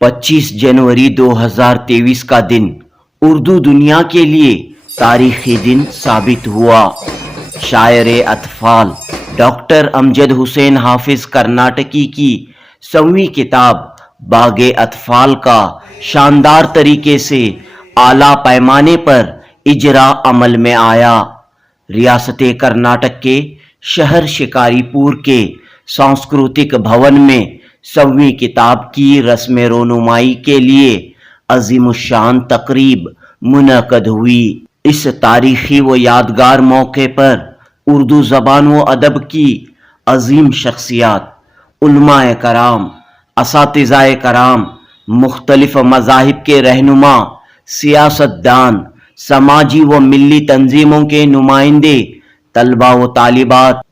25 जनवरी 2023 का दिन उर्दू दुनिया के लिए तारीखी दिन साबित हुआ। शायर अतफाल डॉक्टर अमजद हुसैन हाफिज कर्नाटकी की 100वीं किताब बागे अतफाल का शानदार तरीके से आला पैमाने पर इजरा अमल में आया। रियासत कर्नाटक के शहर शिकारीपुर के सांस्कृतिक भवन में 100वीं किताब की रस्म रोनुमाई के लिए अजीमुशान तकरीब मुनक़द हुई। इस तारीखी व यादगार मौके पर उर्दू ज़बान व अदब की अजीम शख्सियात, उलमाए कराम, असातिज़ाए कराम, मुख्तलिफ मज़ाहिब के रहनुमा, सियासतदान, समाजी व मिली तंजीमों के नुमाइंदे, तलबा व तालिबात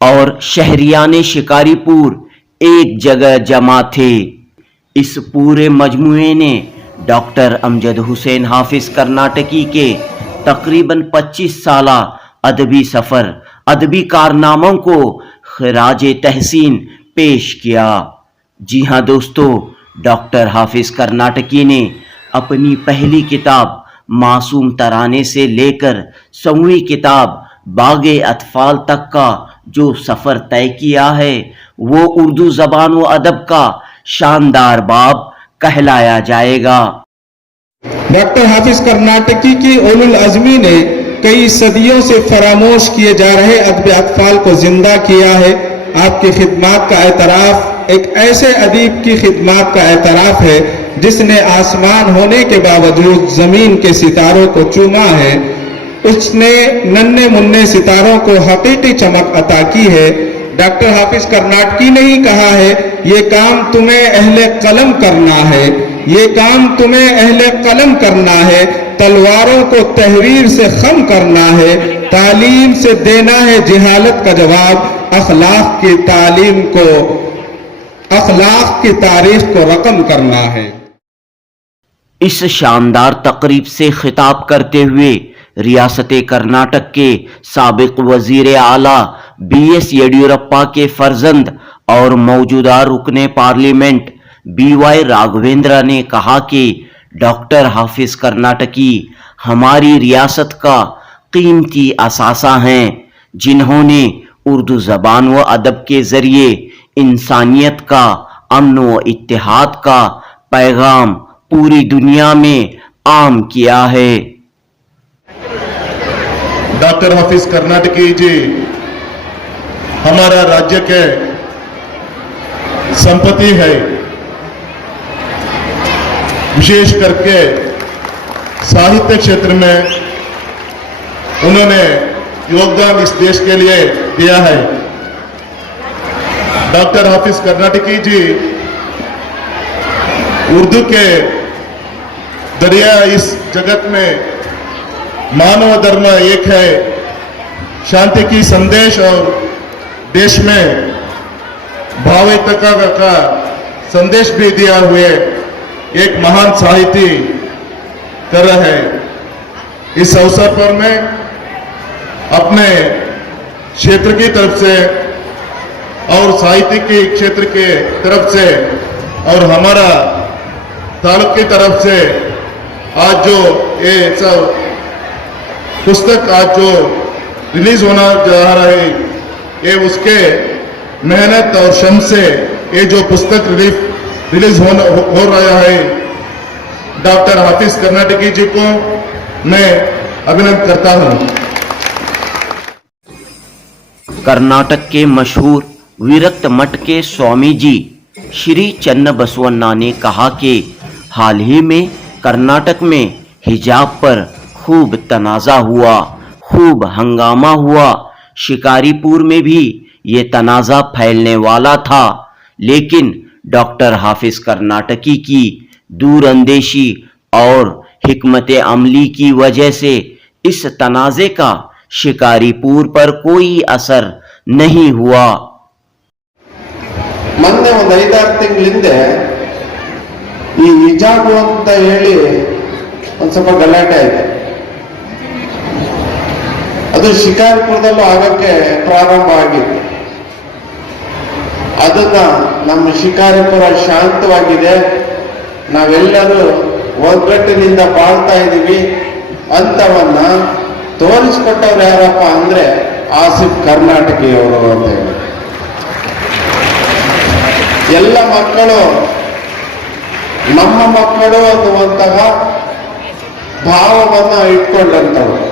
और शहरियाने शिकारीपुर एक जगह जमा थे। इस पूरे मजमुए ने डॉक्टर अमजद हुसैन हाफिज कर्नाटकी के तकरीबन 25 साला अदबी सफ़र, अदबी कारनामों को खिराज तहसीन पेश किया। जी हाँ दोस्तों, डॉक्टर हाफिज कर्नाटकी ने अपनी पहली किताब मासूम तराने से लेकर 100वीं किताब बागे अतफाल तक का जो सफ़र तय किया है वो उर्दू ज़बान व अदब का शानदार बाब कहलाया जाएगा। डॉक्टर हाफिज कर्नाटकी की उलुल अज़मी ने कई सदियों से फरामोश किए जा रहे अदब अतफाल को जिंदा किया है। आपकी खिदमत का एतराफ़ एक ऐसे अदीब की खिदमत का एतराफ़ है जिसने आसमान होने के बावजूद ज़मीन के सितारों को चूमा है। उसने नन्हे मुन्ने सितारों को हकीकी चमक अता की है। डॉक्टर हाफिज कर्नाटकी ने ही कहा है, ये काम तुम्हें अहले कलम करना है, ये काम तुम्हें अहले कलम करना है, तलवारों को तहरीर से खम करना है, तालीम से देना है जिहालत का जवाब, अखलाक की तालीम को, अखलाक की तारीख को रकम करना है। इस शानदार तकरीब से खिताब करते हुए रियासत कर्नाटक के साबिक वजीर आला BS येडियुरप्पा के फर्जंद और मौजूदा रुकने पार्लियामेंट BY राघवेंद्र ने कहा कि डॉक्टर हाफिज कर्नाटकी हमारी रियासत का कीमती असासा हैं, जिन्होंने उर्दू ज़बान व अदब के ज़रिए इंसानियत का, अमन व इत्तेहाद का पैगाम पूरी दुनिया में आम किया है। डॉक्टर हाफिज कर्नाटकी जी हमारा राज्य के संपत्ति है। विशेष करके साहित्य क्षेत्र में उन्होंने योगदान इस देश के लिए दिया है। डॉक्टर हाफिज कर्नाटकी जी उर्दू के दरिया इस जगत में मानव धर्म एक है, शांति की संदेश और देश में भावैक्यता का संदेश भी दिया हुए एक महान साहिती कर रहे हैं। इस अवसर पर मैं अपने क्षेत्र की तरफ से और साहित्यिकी क्षेत्र के तरफ से और हमारा तालुक की तरफ से आज जो ये सब पुस्तक आज जो रिलीज होना जा रहा है, ये उसके मेहनत और श्रम से ये जो पुस्तक रिलीज हो रहा है, डॉक्टर हाफिज कर्नाटकी जी को मैं अभिनंदन करता हूं। कर्नाटक के मशहूर विरक्त मठ के स्वामी जी श्री चन्न बसवन्ना ने कहा कि हाल ही में कर्नाटक में हिजाब पर खूब तनाज़ा हुआ, खूब हंगामा हुआ। शिकारीपुर में भी ये तनाज़ा फैलने वाला था, लेकिन डॉक्टर हाफिज कर्नाटकी की दूरअंदेशी और हिकमत अमली की वजह से इस तनाज़े का शिकारीपुर पर कोई असर नहीं हुआ। ಮೊನ್ನೆ ಒಂದು 5-6 ತಿಂಗಳಿಂದ ಈ ಹಿಜಾಬ್ ಅಂತ ಹೇಳಿ ಒಂದು ಸ್ವಲ್ಪ ಗಲಾಟೆ ಆಯ್ತು. ಅದು ಶಿಕಾರಿಪುರದಲ್ಲೂ ಆಗಕ್ಕೆ ಪ್ರಾರಂಭ ಆಗಿತ್ತು. ಅದನ್ನ ನಮ್ಮ ಶಿಕಾರಿಪುರ ಶಾಂತವಾಗಿದೆ, ನಾವೆಲ್ಲರೂ ಒಗ್ಗಟ್ಟಿನಿಂದ ಬಾಳ್ತಾ ಇದ್ದೀವಿ ಅಂತವನ್ನ ತೋರಿಸ್ಕೊಟ್ಟವ್ರು ಯಾರಪ್ಪ ಅಂದ್ರೆ ಆಸಿಫ್ ಕರ್ನಾಟಕಿಯವರು ಅಂತ ಹೇಳಿ. ಎಲ್ಲ ಮಕ್ಕಳು ನಮ್ಮ ಮಕ್ಕಳು ಅನ್ನುವಂತಹ ಭಾವವನ್ನ ಇಟ್ಕೊಂಡಂಥವ್ರು.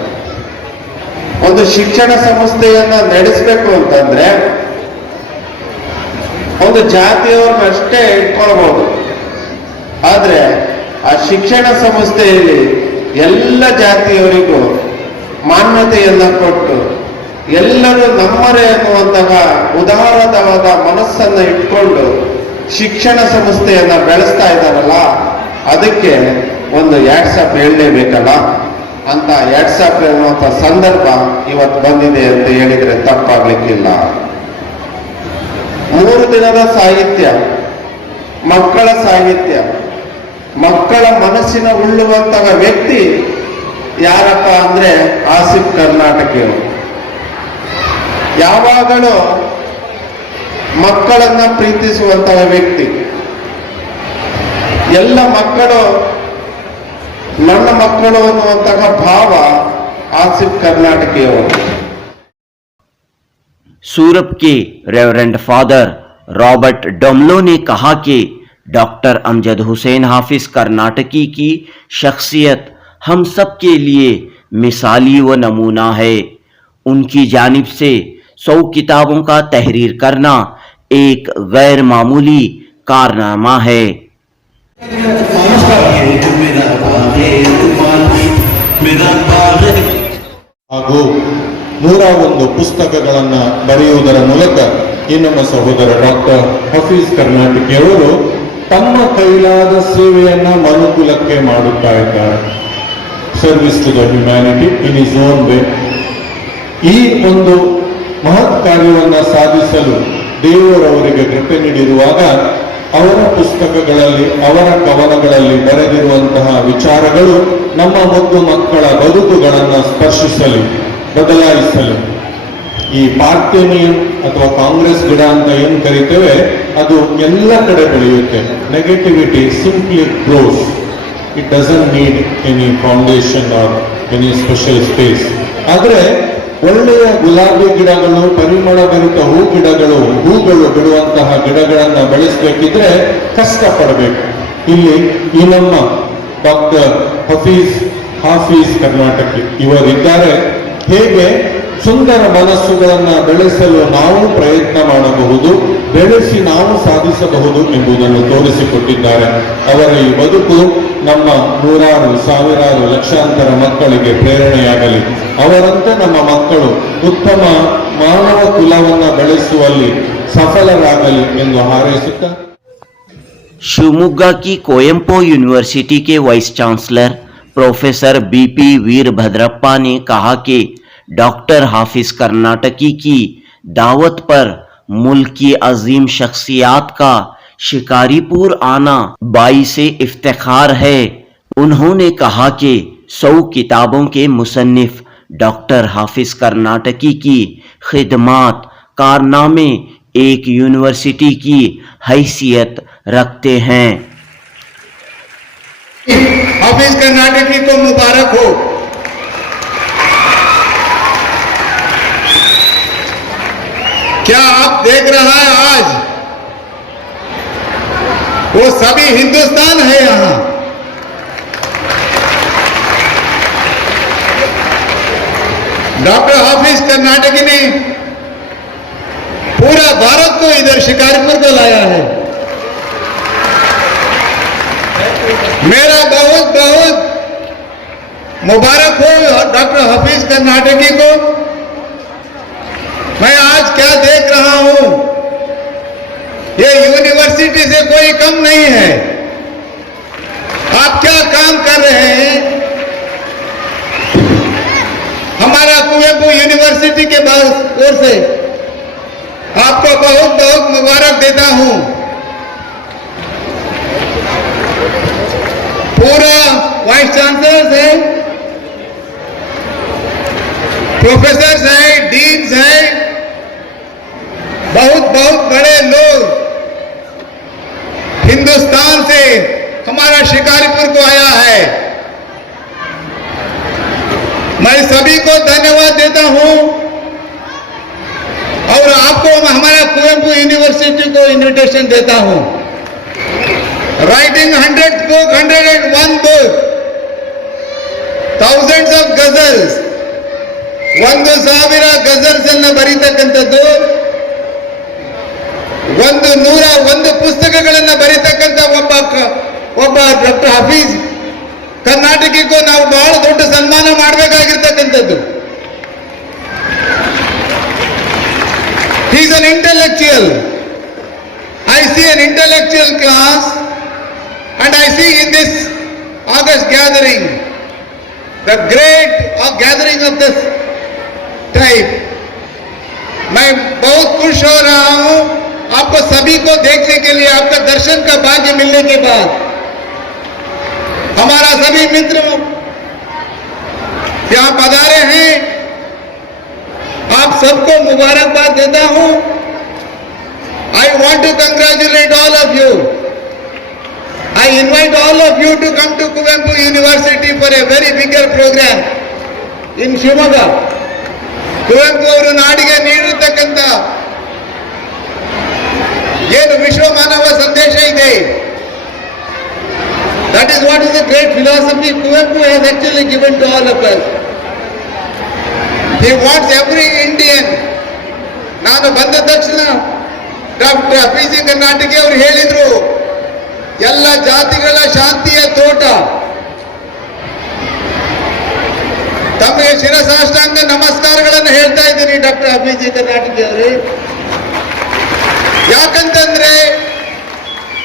ಒಂದು ಶಿಕ್ಷಣ ಸಂಸ್ಥೆಯನ್ನ ನಡೆಸಬೇಕು ಅಂತಂದ್ರೆ ಒಂದು ಜಾತಿಯವ್ರನ್ನಷ್ಟೇ ಇಟ್ಕೊಳ್ಬಹುದು, ಆದ್ರೆ ಆ ಶಿಕ್ಷಣ ಸಂಸ್ಥೆಯಲ್ಲಿ ಎಲ್ಲ ಜಾತಿಯವರಿಗೂ ಮಾನ್ಯತೆಯನ್ನ ಕೊಟ್ಟು ಎಲ್ಲರೂ ನಮ್ಮರೇ ಅನ್ನುವಂತಹ ಉದಾರವಾದ ಮನಸ್ಸನ್ನ ಇಟ್ಕೊಂಡು ಶಿಕ್ಷಣ ಸಂಸ್ಥೆಯನ್ನ ಬೆಳೆಸ್ತಾ ಇದ್ದಾರಲ್ಲ, ಅದಕ್ಕೆ ಒಂದು ವ್ಯಾಟ್ಸಪ್ ಹೇಳಲೇಬೇಕಲ್ಲ ಅಂತ ವ್ಯಾಟ್ಸಪ್ ಎನ್ನುವಂಥ ಸಂದರ್ಭ ಇವತ್ತು ಬಂದಿದೆ ಅಂತ ಹೇಳಿದ್ರೆ ತಪ್ಪಾಗ್ಲಿಕ್ಕಿಲ್ಲ. 3 ದಿನದ ಸಾಹಿತ್ಯ, ಮಕ್ಕಳ ಸಾಹಿತ್ಯ, ಮಕ್ಕಳ ಮನಸ್ಸಿನ ಉಳ್ಳುವಂತಹ ವ್ಯಕ್ತಿ ಯಾರಪ್ಪ ಅಂದ್ರೆ ಆಸಿಫ್ ಕರ್ನಾಟಕಿಯವರು. ಯಾವಾಗಲೂ ಮಕ್ಕಳನ್ನ ಪ್ರೀತಿಸುವಂತಹ ವ್ಯಕ್ತಿ. ಎಲ್ಲ ಮಕ್ಕಳು ನನ್ನ ಮಕ್ಕಳು ಅನ್ನುವಂತಹ ಭಾವ ಆಸಿಫ್ ಕರ್ನಾಟಕಿಯವರು. सूरत के रेवरेंड फादर रॉबर्ट डमलो ने कहा कि डॉक्टर अमजद हुसैन हाफिज कर्नाटकी की शख्सियत हम सब के लिए मिसाली व नमूना है. उनकी जानिब से 100 किताबों का तहरीर करना एक गैर मामूली कारनामा है. ಹಾಗೂ 101 ಪುಸ್ತಕಗಳನ್ನು ಬರೆಯುವುದರ ಮೂಲಕ ಈ ನಮ್ಮ ಸಹೋದರ ಡಾಕ್ಟರ್ ಹಫೀಜ್ ಕರ್ನಾಟಕಿಯವರು ತಮ್ಮ ಕೈಲಾದ ಸೇವೆಯನ್ನ ಮನುಕುಲಕ್ಕೆ ಮಾಡುತ್ತಾ ಇದ್ದಾರೆ. Service to the humanity in is own way. ಈ ಒಂದು ಮಹತ್ ಕಾರ್ಯವನ್ನು ಸಾಧಿಸಲು ದೇವರವರಿಗೆ ಕೃಪೆ ನೀಡಿರುವಾಗ ಅವರ ಪುಸ್ತಕಗಳಲ್ಲಿ, ಅವರ ಕವನಗಳಲ್ಲಿ ಬರೆದಿರುವಂತಹ ವಿಚಾರಗಳು ನಮ್ಮ ಮುದ್ದು ಮಕ್ಕಳ ಬದುಕುಗಳನ್ನು ಸ್ಪರ್ಶಿಸಲು, ಬದಲಾಯಿಸಲು. ಈ ಪಾರ್ಥೇನಿಯಂ ಅಥವಾ ಕಾಂಗ್ರೆಸ್ ಗಿಡ ಅಂತ ಏನು ಕರಿತೇವೆ, ಅದು ಎಲ್ಲ ಕಡೆ ಬೆಳೆಯುತ್ತೆ. Negativity simply grows. It doesn't need any foundation or any special space. ಆದರೆ ಒಳ್ಳೆಯ ಗುಲಾಬಿ ಗಿಡಗಳು, ಪರಿಮಳಭರಿತ ಹೂಗಳು ಬಿಡುವಂತಹ ಗಿಡಗಳನ್ನು ಬೆಳೆಸಬೇಕಿದ್ರೆ ಕಷ್ಟಪಡಬೇಕು. ಇಲ್ಲಿ ಈ ನಮ್ಮ ಡಾಕ್ಟರ್ ಹಾಫೀಜ್ ಕರ್ನಾಟಕಿ ಇವರಿದ್ದಾರೆ. ಹೇಗೆ ಸುಂದರ ಮನಸ್ಸುಗಳನ್ನು ಬೆಳೆಸಲು ನಾವು ಪ್ರಯತ್ನ ಮಾಡಬಹುದು, ಬೆಳೆಸಿ ನಾವು ಸಾಧಿಸಬಹುದು ಎಂಬುದನ್ನು ತೋರಿಸಿಕೊಟ್ಟಿದ್ದಾರೆ. ಅವರ ಈ ಬದುಕು ನಮ್ಮ ನೂರಾರು, ಸಾವಿರಾರು, ಲಕ್ಷಾಂತರ ಮಕ್ಕಳಿಗೆ ಪ್ರೇರಣೆಯಾಗಲಿ. ಅವರಂತೆ ನಮ್ಮ ಮಕ್ಕಳು ಉತ್ತಮ ಮಾನವ ಕುಲವನ್ನು ಬೆಳೆಸುವಲ್ಲಿ ಸಫಲರಾಗಲಿ ಎಂದು ಹಾರೈಸುತ್ತಾ शिवमोगा की कोयम्पो यूनिवर्सिटी के vice chancellor professor BP Veerabhadrappa ने कहा कि डॉक्टर हाफिज कर्नाटकी की दावत पर मुल्क की अजीम शख्सियात का शिकारीपुर आना बाइसे इफ्तिखार है. उन्होंने कहा कि 100 किताबों के मुसन्निफ डॉक्टर हाफिज कर्नाटकी की खिदमात, कारनामे एक यूनिवर्सिटी की हैसियत रखते हैं. हाफिज कर्नाटकी को मुबारक हो. क्या आप देख रहा है आज वो सभी हिंदुस्तान है यहां. डॉक्टर हाफिज कर्नाटकी ने पूरा भारत को इधर शिकारपुर को लाया है. मेरा बहुत बहुत मुबारक हो डॉक्टर हाफिज कर्नाटकी को. मैं आज क्या देख रहा हूं, ये यूनिवर्सिटी से कोई कम नहीं है. आप क्या काम कर रहे हैं. हमारा कुवेंपु यूनिवर्सिटी के ओर से आपको बहुत बहुत मुबारक देता हूं. पूरा वाइस चांसलर है, प्रोफेसर है, डीन्स है, बहुत बहुत बड़े लोग हिंदुस्तान से, हमारा यूनिवर्सिटी को इन्विटेशन देता हूं. Writing 100th book, 101 book, thousands of ghazals, 1,000 ghazals ಅನ್ನು ಬರೀತಕ್ಕಂಥದ್ದು, 101 ಪುಸ್ತಕಗಳನ್ನು ಬರೀತಕ್ಕಂಥ ಒಬ್ಬ ಡಾಕ್ಟರ್ ಹಫೀಜ್ ಕರ್ನಾಟಕಕ್ಕೂ ನಾವು ಬಹಳ ದೊಡ್ಡ ಸನ್ಮಾನ ಮಾಡಬೇಕಾಗಿರ್ತಕ್ಕಂಥದ್ದು. He is an intellectual. I see an intellectual class, and I see in this August gathering the great gathering of this type. मैं बहुत खुश हो रहा हूं आपको सभी को देखने के लिए, आपका दर्शन का भाग्य मिलने के बाद. हमारा सभी मित्र यहाँ पधारे हैं, आप सबको मुबारकबाद देता हूं. I want to congratulate all of you. I invite all of you to come to Kuvempu University for a very bigger program in Shimoga. Kuvempu ಅವರು ನಾಡಿಗೆ ನೀಡಿರತಕ್ಕಂಥ ಏನು ವಿಶ್ವ ಮಾನವ ಸಂದೇಶ ಇದೆ, that is what is the great philosophy Kuvempu has actually given to all of us. He wants every Indian. ನಾನು ಬಂದ ತಕ್ಷಣ ಡಾಕ್ಟರ್ ಹಫೀಜ್ ಕರ್ನಾಟಕಿ ಅವರು ಹೇಳಿದ್ರು, ಎಲ್ಲ ಜಾತಿಗಳ ಶಾಂತಿಯ ತೋಟ. ತಮಗೆ ಶಿರಸಾಷ್ಟಾಂಗ ನಮಸ್ಕಾರಗಳನ್ನು ಹೇಳ್ತಾ ಇದ್ದೀನಿ ಡಾಕ್ಟರ್ ಹಫೀಜ್ ಕರ್ನಾಟಕಿ ಅವರು. ಯಾಕಂತಂದ್ರೆ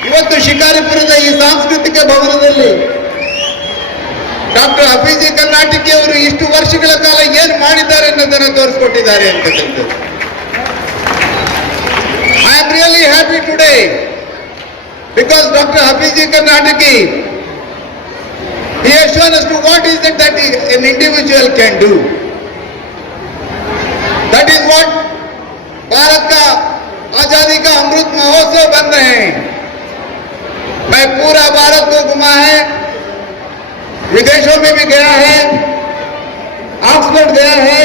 ಇವತ್ತು ಶಿಕಾರಿಪುರದ ಈ ಸಾಂಸ್ಕೃತಿಕ ಭವನದಲ್ಲಿ ಡಾಕ್ಟರ್ ಹಫೀಜ್ ಕರ್ನಾಟಕಿ ಅವರು ಇಷ್ಟು ವರ್ಷಗಳ ಕಾಲ ಏನು ಮಾಡಿದ್ದಾರೆ ಅನ್ನೋದನ್ನು ತೋರಿಸ್ಕೊಟ್ಟಿದ್ದಾರೆ ಅಂತಕ್ಕಂಥದ್ದು. I am really happy today because Dr. Hafiz Karnataki, he has shown us to what is it that an individual can do. That is what Bharat का आजादी का अमृत महोत्सव बन रहे हैं. मैं पूरा भारत को घुमा है, विदेशों में भी गया है, ऑक्सफोर्ड गया है,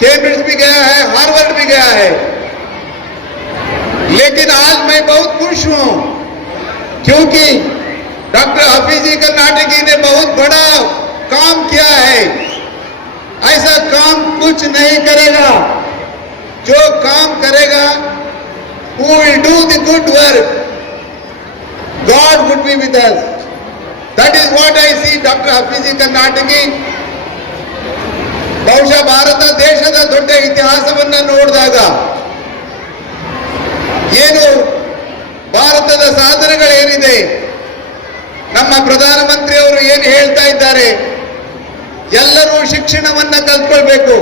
कैम्ब्रिज भी गया है, हार्वर्ड भी गया है. लेकिन आज मैं बहुत खुश हूं क्योंकि डॉक्टर हफीज कर्नाटकी ने बहुत बड़ा काम किया है. ऐसा काम कुछ नहीं करेगा, जो काम करेगा who will do the good work, God would be with us. That is what I see Dr. Hafiz Karnataki. ಬಹುಶಃ ಭಾರತ ದೇಶದ ದೊಡ್ಡ ಇತಿಹಾಸವನ್ನು ನೋಡಿದಾಗ ಏನು ಭಾರತದ ಸಾಧನೆಗಳೇನಿದೆ, ನಮ್ಮ ಪ್ರಧಾನಮಂತ್ರಿಯವರು ಏನು ಹೇಳ್ತಾ ಇದ್ದಾರೆ, ಎಲ್ಲರೂ ಶಿಕ್ಷಣವನ್ನ ಕಲ್ತ್ಕೊಳ್ಬೇಕು.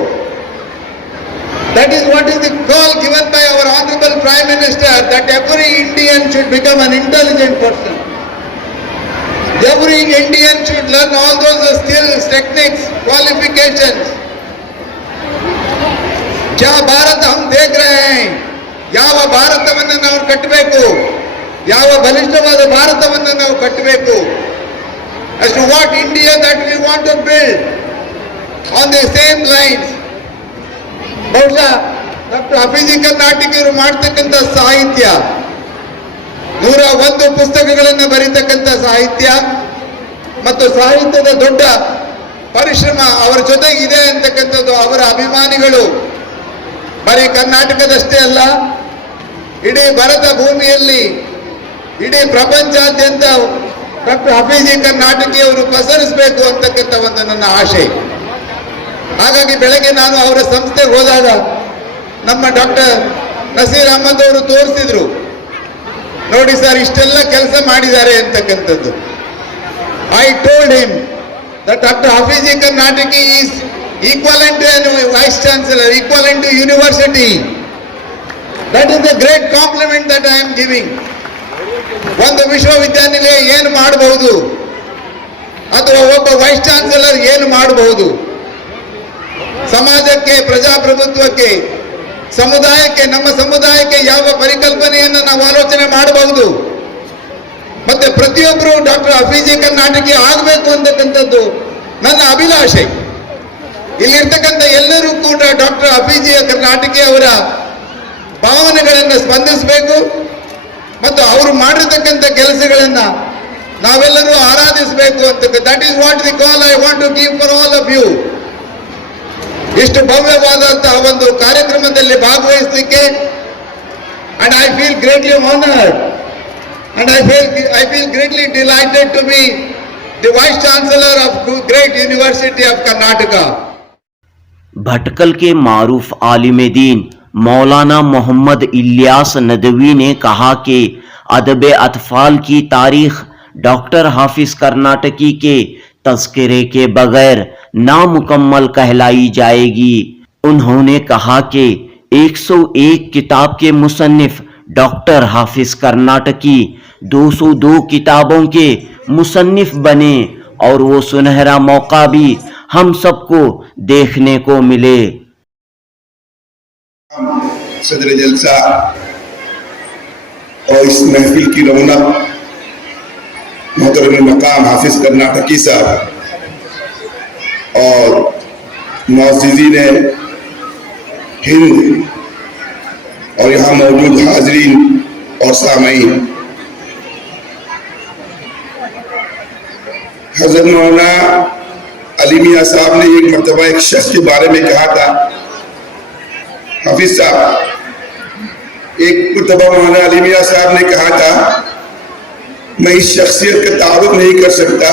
That is what is the call given by our honorable Prime Minister, that every Indian should become an intelligent person. Every Indian should learn all those skills, techniques, qualifications. क्या भारत हम देख रहे हैं, ಯಾವ ಭಾರತವನ್ನು ನಾವು ಕಟ್ಟಬೇಕು, ಯಾವ ಬಲಿಷ್ಠವಾದ ಭಾರತವನ್ನು ನಾವು ಕಟ್ಟಬೇಕು, as to what India that we want to build on the same lines. ಬಹುಶಃ ಡಾಕ್ಟರ್ ಹಫೀಜ್ ಕರ್ನಾಟಕಿ ಅವರು ಮಾಡ್ತಕ್ಕಂಥ ಸಾಹಿತ್ಯ, 101 ಪುಸ್ತಕಗಳನ್ನು ಬರೀತಕ್ಕಂಥ ಸಾಹಿತ್ಯ ಮತ್ತು ಸಾಹಿತ್ಯದ ದೊಡ್ಡ ಪರಿಶ್ರಮ ಅವರ ಜೊತೆಗಿದೆ ಅಂತಕ್ಕಂಥದ್ದು ಅವರ ಅಭಿಮಾನಿಗಳು ಬರೀ ಕರ್ನಾಟಕದಷ್ಟೇ ಅಲ್ಲ, ಇಡೀ ಭಾರತ ಭೂಮಿಯಲ್ಲಿ, ಇಡೀ ಪ್ರಪಂಚಾದ್ಯಂತ ಡಾಕ್ಟರ್ ಹಫೀಜ್ ಕರ್ನಾಟಕಿ ಅವರು ಪಸರಿಸಬೇಕು ಅಂತಕ್ಕಂಥ ಒಂದು ನನ್ನ ಆಶೆ. ಹಾಗಾಗಿ ಬೆಳಗ್ಗೆ ನಾನು ಅವರ ಸಂಸ್ಥೆಗೆ ಹೋದಾಗ ನಮ್ಮ ಡಾಕ್ಟರ್ ನಸೀರ್ ಅಹಮದ್ ಅವರು ತೋರಿಸಿದ್ರು, ನೋಡಿ ಸರ್ ಇಷ್ಟೆಲ್ಲ ಕೆಲಸ ಮಾಡಿದ್ದಾರೆ ಅಂತಕ್ಕಂಥದ್ದು. I told him that doctor Hafeez Karnataki is equivalent to a vice chancellor, equivalent to university. That is the great compliment that I am giving. ಒಂದು ವಿಶ್ವವಿದ್ಯಾನಿಲಯ ಏನು ಮಾಡಬಹುದು ಅಥವಾ ಒಬ್ಬ ವೈಸ್ ಚಾನ್ಸಲರ್ ಏನು ಮಾಡಬಹುದು, ಸಮಾಜಕ್ಕೆ, ಪ್ರಜಾಪ್ರಭುತ್ವಕ್ಕೆ, ಸಮುದಾಯಕ್ಕೆ, ನಮ್ಮ ಸಮುದಾಯಕ್ಕೆ ಯಾವ ಪರಿಕಲ್ಪನೆಯನ್ನು ನಾವು ಆಲೋಚನೆ ಮಾಡಬಹುದು, ಮತ್ತೆ ಪ್ರತಿಯೊಬ್ಬರು ಡಾಕ್ಟರ್ ಹಫೀಜ್ ಕರ್ನಾಟಕಿ ಆಗಬೇಕು ಅಂತಕ್ಕಂಥದ್ದು ನನ್ನ ಅಭಿಲಾಷೆ. ಇಲ್ಲಿರ್ತಕ್ಕಂಥ ಎಲ್ಲರೂ ಕೂಡ ಡಾಕ್ಟರ್ ಹಫೀಜ್ ಕರ್ನಾಟಕಿ ಅವರ ಭಾವನೆಗಳನ್ನು ಸ್ಪಂದಿಸಬೇಕು ಮತ್ತು ಅವರು ಮಾಡಿರ್ತಕ್ಕಂಥ ಕೆಲಸಗಳನ್ನ ನಾವೆಲ್ಲರೂ ಆರಾಧಿಸಬೇಕು ಅಂತ. That is what the call I want to give for all of you. ಇಷ್ಟು ಭವ್ಯವಾದಂತಹ ಒಂದು ಕಾರ್ಯಕ್ರಮದಲ್ಲಿ ಭಾಗವಹಿಸಲಿಕ್ಕೆ and I feel greatly honored and I feel greatly delighted to be the Vice Chancellor of Great University of Karnataka. Bhatkal के मारूफ आलिम दीन मौलाना मोहम्मद इलियास नदवी ने कहा कि अदब अतफाल की तारीख डॉक्टर हाफिज कर्नाटकी के तस्करे के बगैर नामुकम्मल कहलाई जाएगी। उन्होंने कहा कि 101 किताब के मुसन्निफ डॉक्टर हाफिज कर्नाटकी 202 किताबों के मुसन्निफ बने और वो सुनहरा मौका भी हम सबको देखने को मिले। सदर जलसा और इस महफिल की रौनक मोहतरम मकाम हाफिज कर्नाटकी साहब और मुअज़्ज़िज़ीन हिंद और यहाँ मौजूद हाजरीन और सामईन, हज़रत मौलाना अली मियां साहब ने एक मरतबा एक शख्स के बारे में कहा था, हाफिज साहब, एक मरतबा मौलाना अली मियां साहब ने कहा था, मैं इस शख्सियत का तारुफ नहीं कर सकता,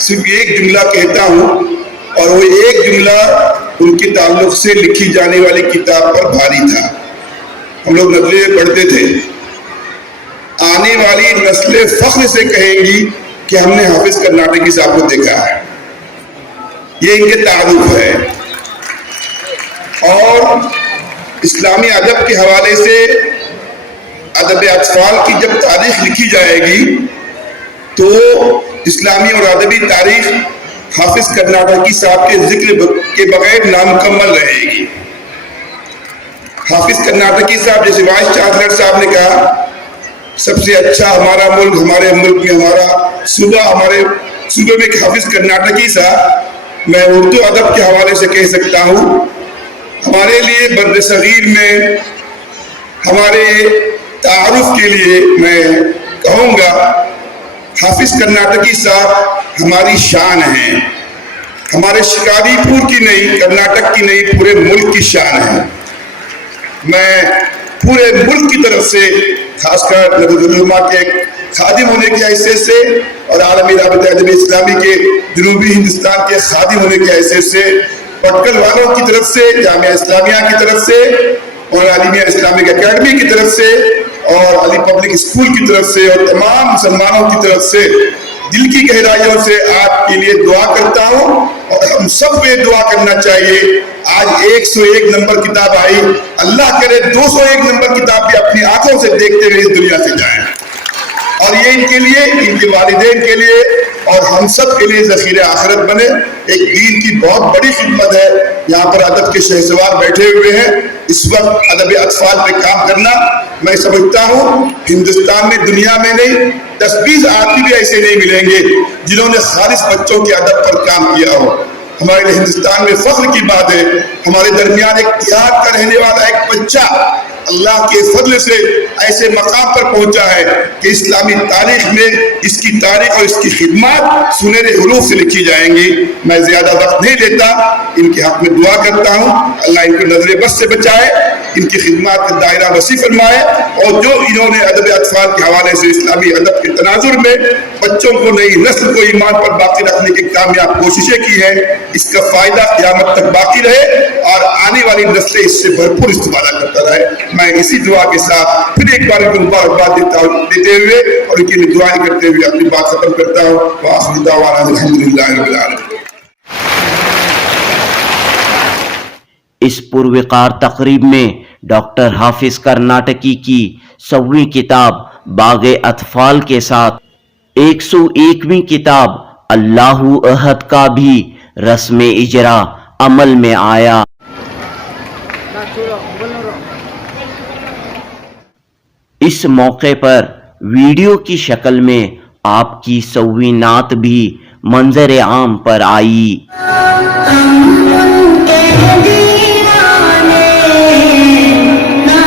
सिर्फ एक जुमला कहता हूँ और वो एक जुमला उनके ताल्लुक से लिखी जाने वाली किताब पर भारी था। हम लोग नज़रिए पढ़ते थे, आने वाली नस्लें फख्र से कहेंगी कि हमने हाफिज कर्नाटकी साहब को देखा है। ये इनके तारुफ है। और इस्लामी अदब के हवाले से अदब अतफाल की जब तारीख लिखी जाएगी तो इस्लामी और अदबी तारीख हाफिज कर्नाटकी साहब के जिक्र के बगैर नामुकम्मल रहेगी। हाफिज कर्नाटकी साहब, जैसे वाइस चांसलर साहब ने कहा, सबसे अच्छा हमारा मुल्क, हमारे मुल्क में हमारा सूबा, हमारे सूबे में हाफिज कर्नाटकी साहब, मैं उर्दू अदब के हवाले से कह सकता हूँ, हमारे लिए बर्र सगीर में हमारे तारुफ के लिए मैं कहूँगा हाफिज कर्नाटकी साहब हमारी शान है। हमारे शिकारीपुर की नहीं, कर्नाटक की नहीं, पूरे मुल्क की शान है। मैं पूरे मुल्क की तरफ से, खासकर नबीउल-उलमा के खादिम होने की हैसियत से और आलमी राबिता अदब इस्लामी के जनूबी हिंदुस्तान के खादिम होने की हैसियत से, भटकल वालों की तरफ से, जामिया इस्लामिया की तरफ से और आलिमिया इस्लामिक एकेडमी की तरफ से और अली पब्लिक स्कूल की तरफ से और तमाम मुसलमानों की तरफ से दिल की गहराइयों से आपके लिए दुआ करता हूँ। और हम सब पे दुआ करना चाहिए। आज 101 नंबर किताब आई, अल्लाह करे 201 नंबर किताब भी अपनी आंखों से देखते हुए इस दुनिया से जाएं। और ये इनके लिए, इनके वालिदैन के लिए और हम सब के लिए ज़ख़ीरे आखिरत बने। एक दीन की बहुत बड़ी खिदमत है। यहाँ पर अदब के शहसवार बैठे हुए हैं, इस वक्त अदब अतफाल पे काम करना, मैं समझता हूँ हिंदुस्तान में, दुनिया में नहीं, 10-20 आदमी भी ऐसे नहीं मिलेंगे जिन्होंने खालिस बच्चों के अदब पर काम किया हो। हमारे लिए हिंदुस्तान में फख्र की बात है, हमारे दरमियान एक देहात का रहने वाला एक बच्चा अल्लाह के फजल से ऐसे मकाम पर पहुंचा है कि इस्लामी तारीख में इसकी तारीख और इसकी खिदमत सुनहरे हुरूफ से लिखी जाएंगी। मैं ज्यादा वक्त नहीं लेता, इनके हक में दुआ करता हूँ, अल्लाह इनको नजरे बस से बचाए, इनकी खिदमत का दायरा वसी फरमाए और जो इन्होंने अदब अतफाल के हवाले से इस्लामी अदब के तनाजुर में बच्चों को, नई नस्ल को ईमान पर बाकी रखने की कामयाब कोशिशें की है, इसका फायदा क़यामत तक बाकी रहे और आने वाली नस्लें इससे भरपूर इस्तेमाल करता रहे। मैं इसी दुआ के साथ फिर एक बार इनको मुबारकबाद देते हुए और इनकी दुआएं करते हुए अपनी बात खत्म करता हूँ। वाखिर दावाना अल्हम्दुलिल्लाहि रब्बिल आलमीन। इस पुरवकार तकरीब में डॉक्टर हाफिज कर्नाटकी की 100वीं किताब बाग़े अतफाल के साथ 101वीं किताब अल्लाहु अहद का भी रस्म इजरा अमल में आया। इस मौके पर वीडियो की शक्ल में आपकी 100वीं नात भी मंजर आम पर आई। कह दीवाने ना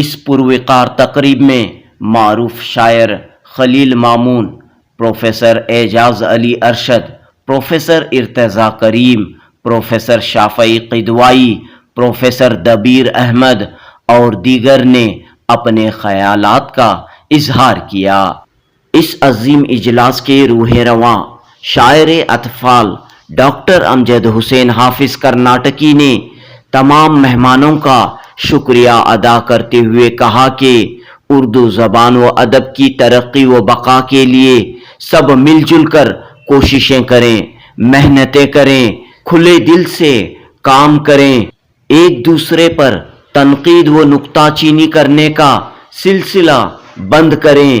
اس پروقار تقریب میں معروف شاعر خلیل مامون، پروفیسر اعجاز علی ارشد، پروفیسر ارتضیٰ کریم، پروفیسر شافعی قدوائی، پروفیسر دبیر احمد اور دیگر نے اپنے خیالات کا اظہار کیا۔ اس عظیم اجلاس کے روح رواں شاعر اطفال ڈاکٹر امجد حسین حافظ کرناٹکی نے تمام مہمانوں کا شکریہ ادا کرتے ہوئے کہا کہ اردو زبان و ادب کی ترقی و بقا کے لیے سب مل جل کر کوششیں کریں، محنتیں کریں، کھلے دل سے کام کریں، ایک دوسرے پر تنقید و نکتہ چینی کرنے کا سلسلہ بند کریں۔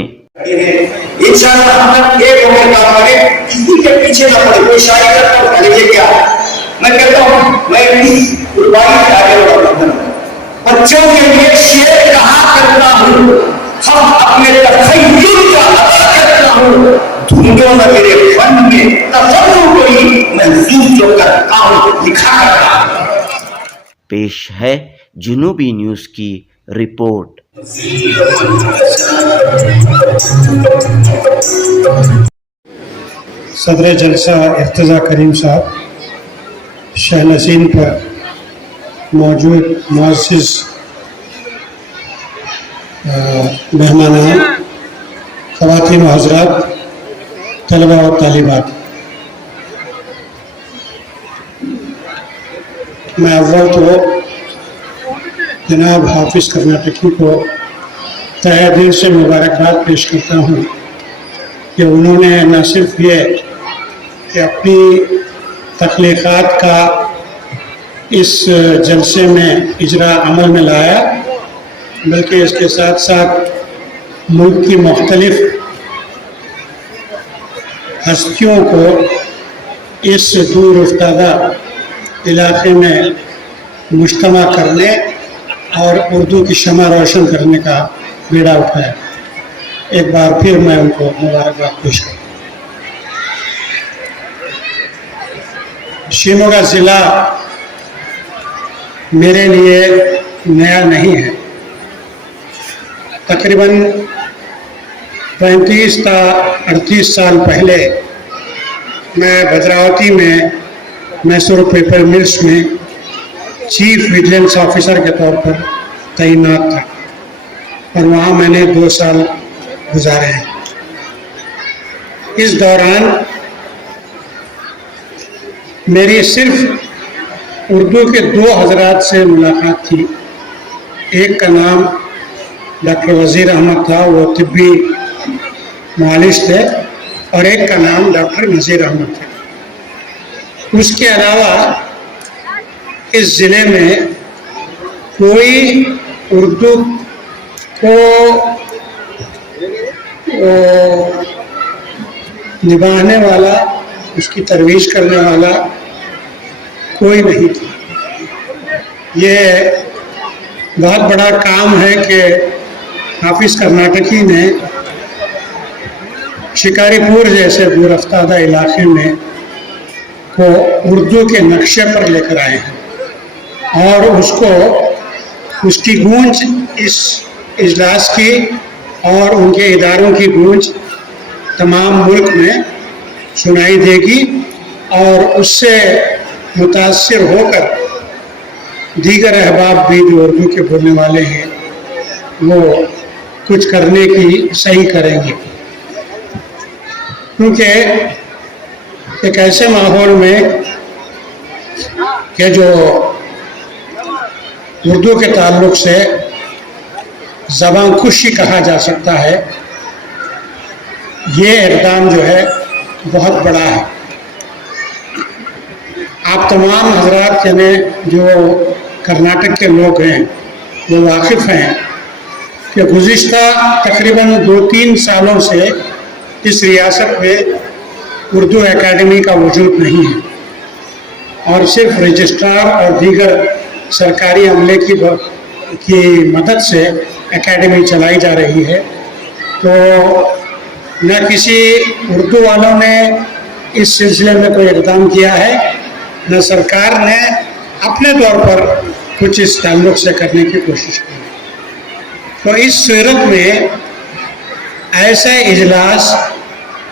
انشاءاللہ ہم ایک ہو کر کام کریں، کسی کے پیچھے نہ پڑے۔ کوئی شاعری کرتا ہوں کہ یہ کیا ہے، میں کہتا ہوں میں اپنی قربانی سے آگے بڑھتا ہوں، بچوں کے لیے شعر کہا کرتا ہوں، ہم اپنے تخیل کا ادا کرتا ہوں، ڈھونڈو نہ میرے فن میں تصور کوئی، میں زو جو کرتا ہوں لکھا کرتا ہوں۔ پیش ہے جنوبی نیوز کی رپورٹ۔ صدر جلسہ ارتضیٰ کریم صاحب، شہ نشین پر موجود معزز مہمانان، خواتین و حضرات، طلباء و طالبات، میں اول تو جناب حافظ کرناٹکی کو تہہ دل سے مبارکباد پیش کرتا ہوں کہ انہوں نے نہ صرف یہ کہ اپنی تخلیقات کا اس جلسے میں اجرا عمل میں لایا، بلکہ اس کے ساتھ ساتھ ملک کی مختلف ہستیوں کو اس دور افتادہ علاقے میں مجتمع کرنے اور اردو کی شمع روشن کرنے کا بیڑا اٹھایا۔ ایک بار پھر میں ان کو مبارکباد پیش کرتا ہوں۔ شیموگا ضلع میرے لیے نیا نہیں ہے۔ تقریباً 35 تا 38 سال پہلے میں بھدراوتی میں میسور پیپر ملز میں چیف ویجیلنس آفیسر کے طور پر تعینات تھا، اور وہاں میں نے 2 سال گزارے ہیں۔ اس دوران میری صرف اردو کے 2 حضرات سے ملاقات تھی۔ ایک کا نام ڈاکٹر وزیر احمد تھا، وہ طبی معالج تھے، اور ایک کا نام ڈاکٹر نذیر احمد تھا۔ اس کے علاوہ اس ضلع میں کوئی اردو کو نبھانے والا، اس کی ترویج کرنے والا کوئی نہیں تھا۔ یہ بہت بڑا کام ہے کہ حافظ کرناٹکی نے شکاری پور جیسے دور افتادہ علاقے میں کو اردو کے نقشے پر لے کر آئے ہیں، اور اس کی گونج اس اجلاس کی اور ان کے اداروں کی گونج تمام ملک میں سنائی دے گی، اور اس سے متاثر ہو کر دیگر احباب بھی جو اردو کے بولنے والے ہیں وہ کچھ کرنے کی صحیح کریں گے، کیونکہ ایک ایسے ماحول میں کہ جو اردو کے تعلق سے زبان کشی کہا جا سکتا ہے، یہ اقدام جو ہے بہت بڑا ہے۔ آپ تمام حضرات یعنی جو کرناٹک کے لوگ ہیں وہ واقف ہیں کہ گزشتہ تقریباً 2-3 سالوں سے اس ریاست میں اردو اکیڈمی کا وجود نہیں ہے، اور صرف رجسٹرار اور دیگر سرکاری عملے کی مدد سے اکیڈمی چلائی جا رہی ہے۔ تو نہ کسی اردو والوں نے اس سلسلے میں کوئی اقدام کیا ہے، نہ سرکار نے اپنے طور پر کچھ اس تعلق سے کرنے کی کوشش کی۔ तो इस सूरत में ऐसे इजलास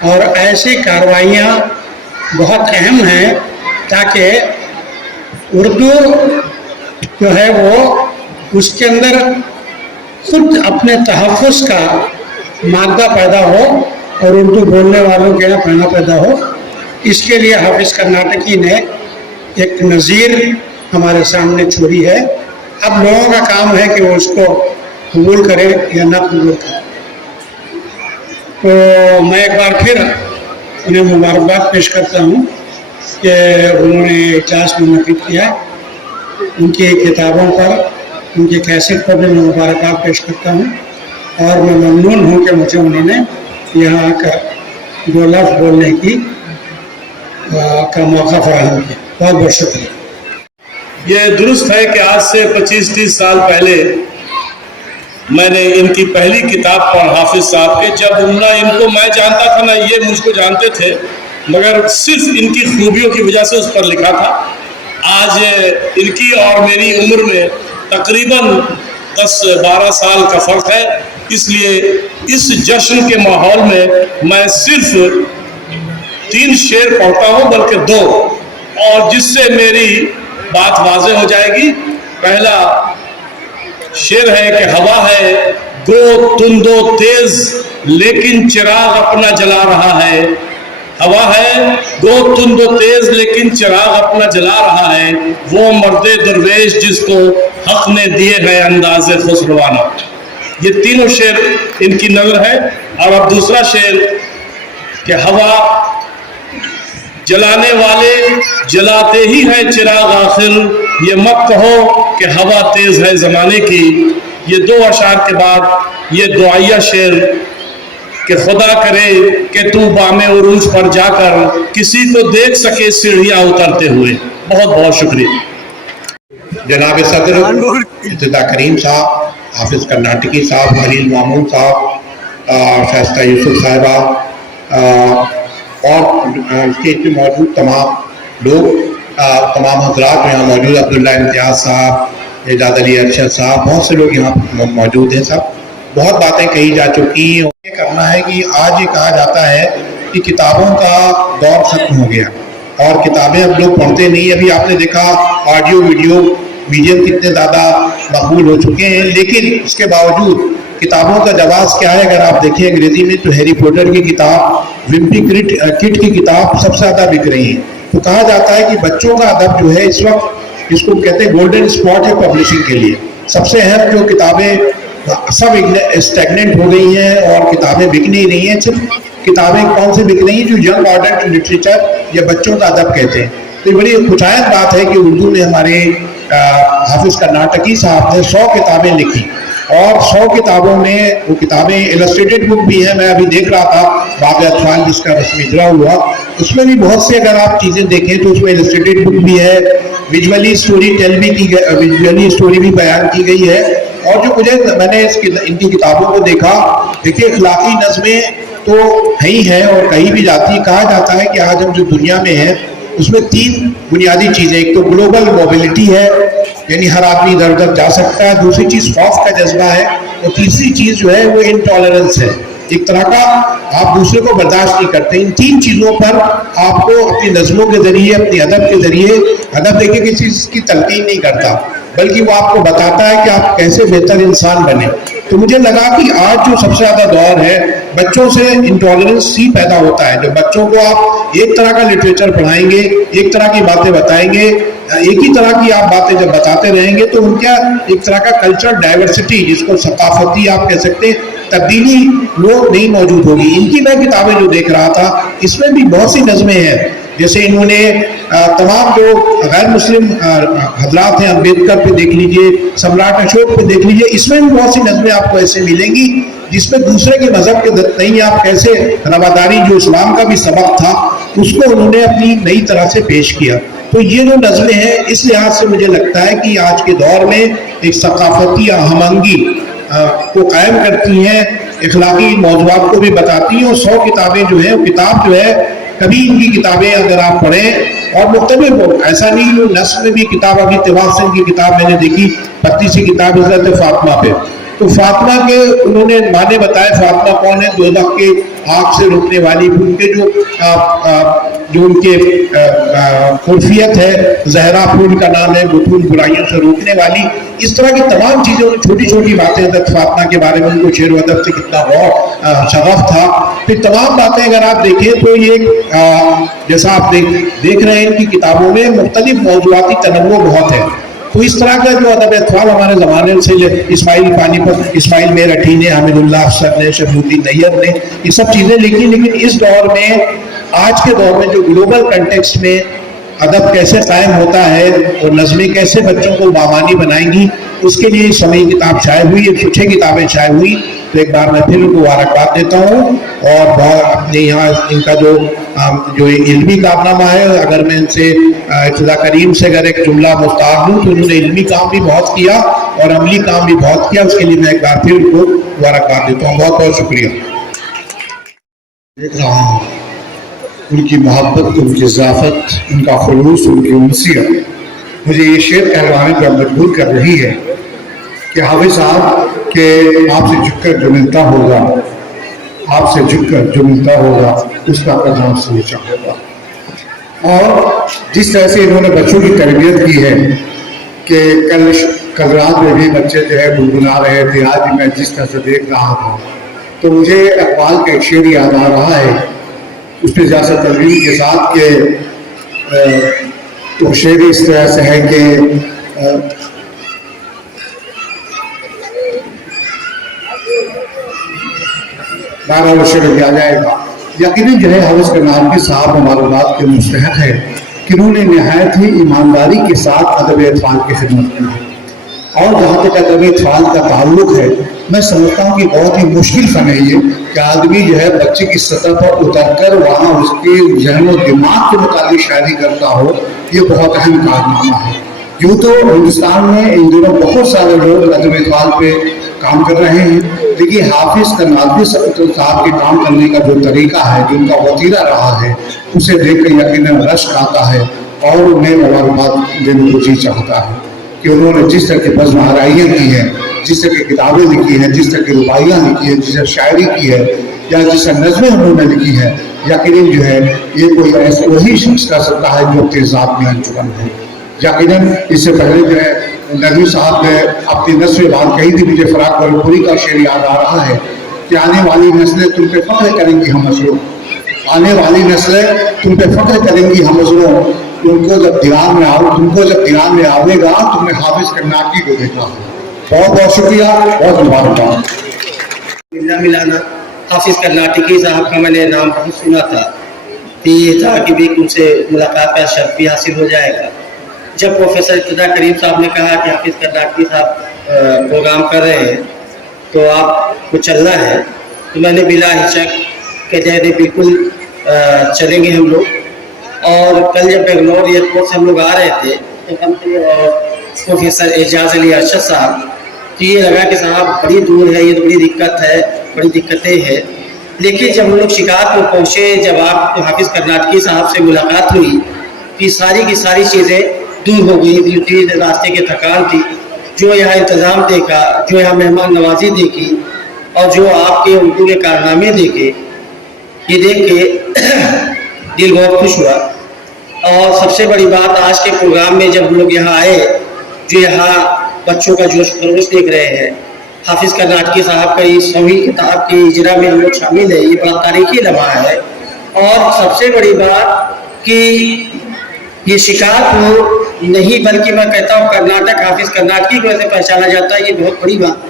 और ऐसी कार्रवाइयाँ बहुत अहम हैं ताकि उर्दू जो है वो उसके अंदर खुद अपने तहफ़्फ़ुज़ का मादा पैदा हो और उर्दू बोलने वालों के यहाँ पैदा पैदा हो। इसके लिए हाफिज़ कर्नाटकी ने एक नज़ीर हमारे सामने छोड़ी है। अब लोगों का काम है कि वो उसको कबूल करें या ना कबूल करें। तो मैं एक बार फिर उन्हें मुबारकबाद पेश करता हूँ कि उन्होंने इजलास मुनक़िद किया। उनकी किताबों पर, उनकी कैसेट पर भी मैं मुबारकबाद पेश करता हूँ और मैं ममनून हूँ कि मुझे उन्होंने यहाँ आकर दो लफ्ज़ बोलने की का मौका फराहम किया। बहुत बहुत शुक्रिया। ये दुरुस्त है कि आज से 25-30 साल पहले मैंने इनकी पहली किताब पढ़ हाफिज साहब के, जब ना इनको मैं जानता था ना ये मुझको जानते थे, मगर सिर्फ इनकी खूबियों की वजह से उस पर लिखा था। आज इनकी और मेरी उम्र में तकरीबन 10-12 साल का फ़र्क है, इसलिए इस जश्न के माहौल में मैं सिर्फ 3 शेर पढ़ता हूँ, बल्कि 2, और जिससे मेरी बात वाज़ेह हो जाएगी। पहला शेर है कि हवा है गो तुंदो तेज लेकिन चिराग अपना जला रहा है। हवा है गो तुंदो तेज लेकिन चिराग अपना जला रहा है, वो मर्दे दरवेश जिसको हक ने दिए हैं अंदाज़े खुसरवाना। ये तीनों शेर इनकी नज़र है। और अब दूसरा शेर कि हवा जलाने वाले जलाते ही है चिराग आखिर, ये मत कहो कि हवा तेज है ज़माने की। ये 2 अशार के बाद ये दुआया शेर कि खुदा करे कि तू बामे उरूज पर जाकर किसी को देख सके सीढ़ियाँ उतरते हुए। बहुत बहुत शुक्रिया। जनाब सदर इब्तिदा करीम साहब, हाफिज़ कर्नाटकी साहब, खलील मामून साहब, शाइस्ता यूसुफ साहिबा और स्टेज पे मौजूद तमाम लोग, तमाम हजरात यहाँ मौजूद, अब्दुल्ला इम्तियाज़ साहब, एजाज अली अरशद साहब, बहुत से लोग यहाँ मौजूद हैं। सब बहुत बातें कही जा चुकी हैं। ये करना है कि आज ये कहा जाता है कि किताबों का दौर ख़त्म हो गया और किताबें अब लोग पढ़ते नहीं। अभी आपने देखा ऑडियो वीडियो मीडियम कितने ज़्यादा मकबूल हो चुके हैं, लेकिन इसके बावजूद किताबों का जवाब क्या है? अगर आप देखिए अंग्रेजी में तो हैरी पॉटर की किताब, विम्पी किट की किताब सबसे ज़्यादा बिक रही है। तो कहा जाता है कि बच्चों का अदब जो है इस वक्त, इसको कहते हैं गोल्डन स्पॉट है पब्लिशिंग के लिए। सबसे अहम जो किताबें सब स्टैग्नेंट हो गई हैं और किताबें बिक नहीं रही हैं। सिर्फ किताबें कौन सी बिक रही हैं? जो यंग अडल्ट लिटरेचर या बच्चों का अदब कहते हैं। तो ये बड़ी खुशायद बात है कि उर्दू में हमारे हाफिज़ कर्नाटकी साहब ने 100 किताबें लिखी और 100 किताबों में वो किताबें इलस्ट्रेटेड बुक भी हैं। मैं अभी देख रहा था बाग़ अत्फाल जिसका रस्मी इजरा हुआ, उसमें भी बहुत से अगर आप चीज़ें देखें तो उसमें इलस्ट्रेटेड बुक भी है, विजुअली स्टोरी टेल भी की गई, विजुअली स्टोरी भी बयान की गई है। और जो मुझे मैंने इनकी किताबों को देखा, देखिए अखलाकी नज़में तो है ही है और कहीं भी जाती है। कहा जाता है कि आज हम जो दुनिया में हैं उसमें 3 बुनियादी चीज़ें, एक तो ग्लोबल मोबिलिटी है, यानी हर आदमी इधर उधर जा सकता है, दूसरी चीज़ खौफ का जज्बा है, और तीसरी चीज़ जो है वो इनटॉलरेंस है, एक तरह का आप दूसरे को बर्दाश्त नहीं करते। इन 3 चीज़ों पर आपको अपनी नज़मों के ज़रिए, अपने अदब के ज़रिए, अदब देखिए किसी चीज़ की तलकीन नहीं करता बल्कि वो आपको बताता है कि आप कैसे बेहतर इंसान बने। तो मुझे लगा कि आज जो सबसे ज़्यादा दौर है, बच्चों से इंटॉलरेंस ही पैदा होता है। जब बच्चों को आप एक तरह का लिटरेचर पढ़ाएंगे, एक तरह की बातें बताएंगे, एक ही तरह की आप बातें जब बताते रहेंगे तो उनका एक तरह का कल्चर डाइवर्सिटी, जिसको सकाफती आप कह सकते हैं, तब्दीली लोग नहीं मौजूद होगी। इनकी मैं किताबें जो देख रहा था इसमें भी बहुत सी नज़में हैं, जैसे इन्होंने तमाम जो गैर मुस्लिम हजरात हैं, अम्बेडकर पे देख लीजिए, सम्राट अशोक पे देख लीजिए, इसमें भी बहुत सी नज़में आपको ऐसे मिलेंगी जिसमें दूसरे के मजहब के नहीं, आप कैसे रवादारी जो इस्लाम का भी सबक था उसको उन्होंने अपनी नई तरह से पेश किया। तो ये जो नज़में हैं इस लिहाज से मुझे लगता है कि आज के दौर में एक सकाफती हमंगी को कायम करती हैं, इखलाकी मौज़ूआत को भी बताती हैं। और 100 किताबें जो है, किताब जो है, कभी इनकी किताबें अगर आप पढ़ें और मुख्तलिफ, ऐसा नहीं जो नस्ल में भी किताब, अभी तिवासन की किताब मैंने देखी, 32 किताब हज़रत फातिमा पे, तो फातिमा के उन्होंने माँ ने बताया फातिमा कौन है, दोज़ख के आग से रोकने वाली, उनके जो उनके खुर्फियत है, जहरा फूल का नाम है, बुतूल बुराइयों से रोकने वाली, इस तरह की तमाम चीज़ें, छोटी छोटी बातें हज़रत फातिमा के बारे में उनको शेर व अदब से कितना शगफ था। फिर तमाम बातें अगर आप देखें तो ये जैसा आप देख रहे हैं कि किताबों में मुख्तलिफ मौज़ूआती तनव्वुर बहुत है। तो इस तरह का जो अदब अतफाल हमारे ज़माने से इस्माइल पानीपत, इस्माइल मेरठी ने, हामिदुल्लाह अफसर ने, शफीउद्दीन नैयर ने ये सब चीज़ें लिखी, लेकिन इस दौर में, आज के दौर में जो ग्लोबल कंटेक्स्ट में अदब कैसे कायम होता है और नज़में कैसे बच्चों को बामानी बनाएंगी, उसके लिए इस समय किताब शाये हुई, ये 6 किताबें शाये हुई। तो एक बार मैं फिर उनको मुबारकबाद देता हूँ और अपने यहाँ इनका जो इल्मी कारनामा है, अगर मैं इनसे इब्तिदा करीम से अगर एक जुमला मुस्ताहब हूँ तो उन्होंने इल्मी काम भी बहुत किया और अमली काम भी बहुत किया, उसके लिए मैं एक बार फिर उनको मुबारकबाद देता हूँ। बहुत बहुत शुक्रिया। देख रहा हूँ उनकी मोहब्बत, उनकी ज़ाफ़त, उनका खुलूस, उनकी उनसियत मुझे ये शेर कहलवाने पर मजबूर कर रही है कि हाफिज़ साहब के आपसे झुककर जो मिलता होगा, आपसे झुककर जो मिलता होगा उसका कदर समझा होगा। और जिस तरह से इन्होंने बच्चों की तरबियत की है कि कल रात में भी बच्चे जो है गुनगुना रहे थे, आज भी मैं जिस तरह से देख रहा था तो मुझे इकबाल का एक शेर याद आ रहा है, उसमें ज़्यादा तनवीन के साथ के तो शेर इस तरह से है कि बारह शेर आ जाएगा। यकीनन जो है हाफिज़ करनाटकी साहब हमारे बात के मुस्तहक है कि उन्होंने नहायत ही ईमानदारी के साथ अदब अतफाल की खिदमत की है। और जहाँ तक अदब अतफाल का ताल्लुक है, मैं समझता हूँ कि बहुत ही मुश्किल फ़न है ये कि आदमी जो है बच्चे की सतह पर उतर कर वहाँ उसके जहन और दिमाग के मुताबिक शायरी करता हो, ये बहुत अहम कारनामा है। यूँ तो हिंदुस्तान में इन दिनों बहुत सारे लोग अदब अतफाल पे काम कर रहे हैं, लेकिन हाफिज़ करनाटकी साहब के काम करने का जो तरीका है, जो उनका वतीरा रहा है, उसे देख कर यकीनन रश्क आता है और उन्हें मुबारकबाद देने को जी चाहता है कि उन्होंने जिस तरह की बज़्म आराइयाँ की हैं, जिस तरह की किताबें लिखी हैं, जिस तरह की रुबाइयाँ लिखी हैं, जिस तरह शायरी की है या जिस तरह नज़में उन्होंने लिखी है, यकीनन जो है ये कोई ऐसा वही शख्स कर सकता है जो तेज़ाब में अंजुमन है। यकीनन इससे पहले जो है नदवी साहब ने अपनी नस्ल बात कही थी, मुझे फराक बलपुरी का शेर याद आ रहा है कि आने वाली नस्लें तुम पे फख्र करेंगी हम मजलूम, आने वाली नस्लें तुम पे फख्र करेंगी हम मजलूम, तुमको जब ध्यान में आवेगा तुमने हाफिज़ करनाटकी को देखा। बहुत बहुत शुक्रिया, बहुत मुबारकबाद। मिलाना हाफिज़ करनाटकी साहब का मैंने नाम बहुत सुना था कि ये था कि भी उनसे मुलाकात का शर्फ भी हासिल हो जाएगा। जब प्रोफेसर इब्तिदा करीम साहब ने कहा कि हाफिज़ करनाटकी साहब प्रोग्राम कर रहे हैं तो आपको चलना है, तो मैंने बिला हिचक के जैसे बिल्कुल चलेंगे हम लोग। और कल जब बेंगलोर एयरपोर्ट से हम लोग आ रहे थे तो हम प्रोफेसर एजाज अली अरशद साहब, तो ये लगा कि साहब बड़ी दूर है, ये तो बड़ी दिक्कत है, बड़ी दिक्कतें हैं। लेकिन जब हम लोग शिकारपुर पहुँचे, जब आप हाफिज़ करनाटकी साहब से मुलाकात हुई कि सारी की सारी चीज़ें दूर हो गई थी, रास्ते की थकान थी, जो यहाँ इंतज़ाम देखा, जो यहाँ मेहमान नवाजी देखी और जो आपके उर्दू के कारनामे देखे, ये देख के दिल बहुत खुश हुआ। और सबसे बड़ी बात आज के प्रोग्राम में जब हम लोग यहाँ आए, जो यहाँ बच्चों का जोश खरोश देख रहे हैं, हाफिज़ करनाटकी साहब का इस सभी किताब की इजरा में हम लोग शामिल है, ये बड़ा तारीखी लम्हा है। और सबसे बड़ी बात कि ये शिकारपुर नहीं बल्कि मैं कहता हूँ कर्नाटक हाफिज़ करनाटकी की वजह से पहचाना जाता है, ये बहुत बड़ी बात।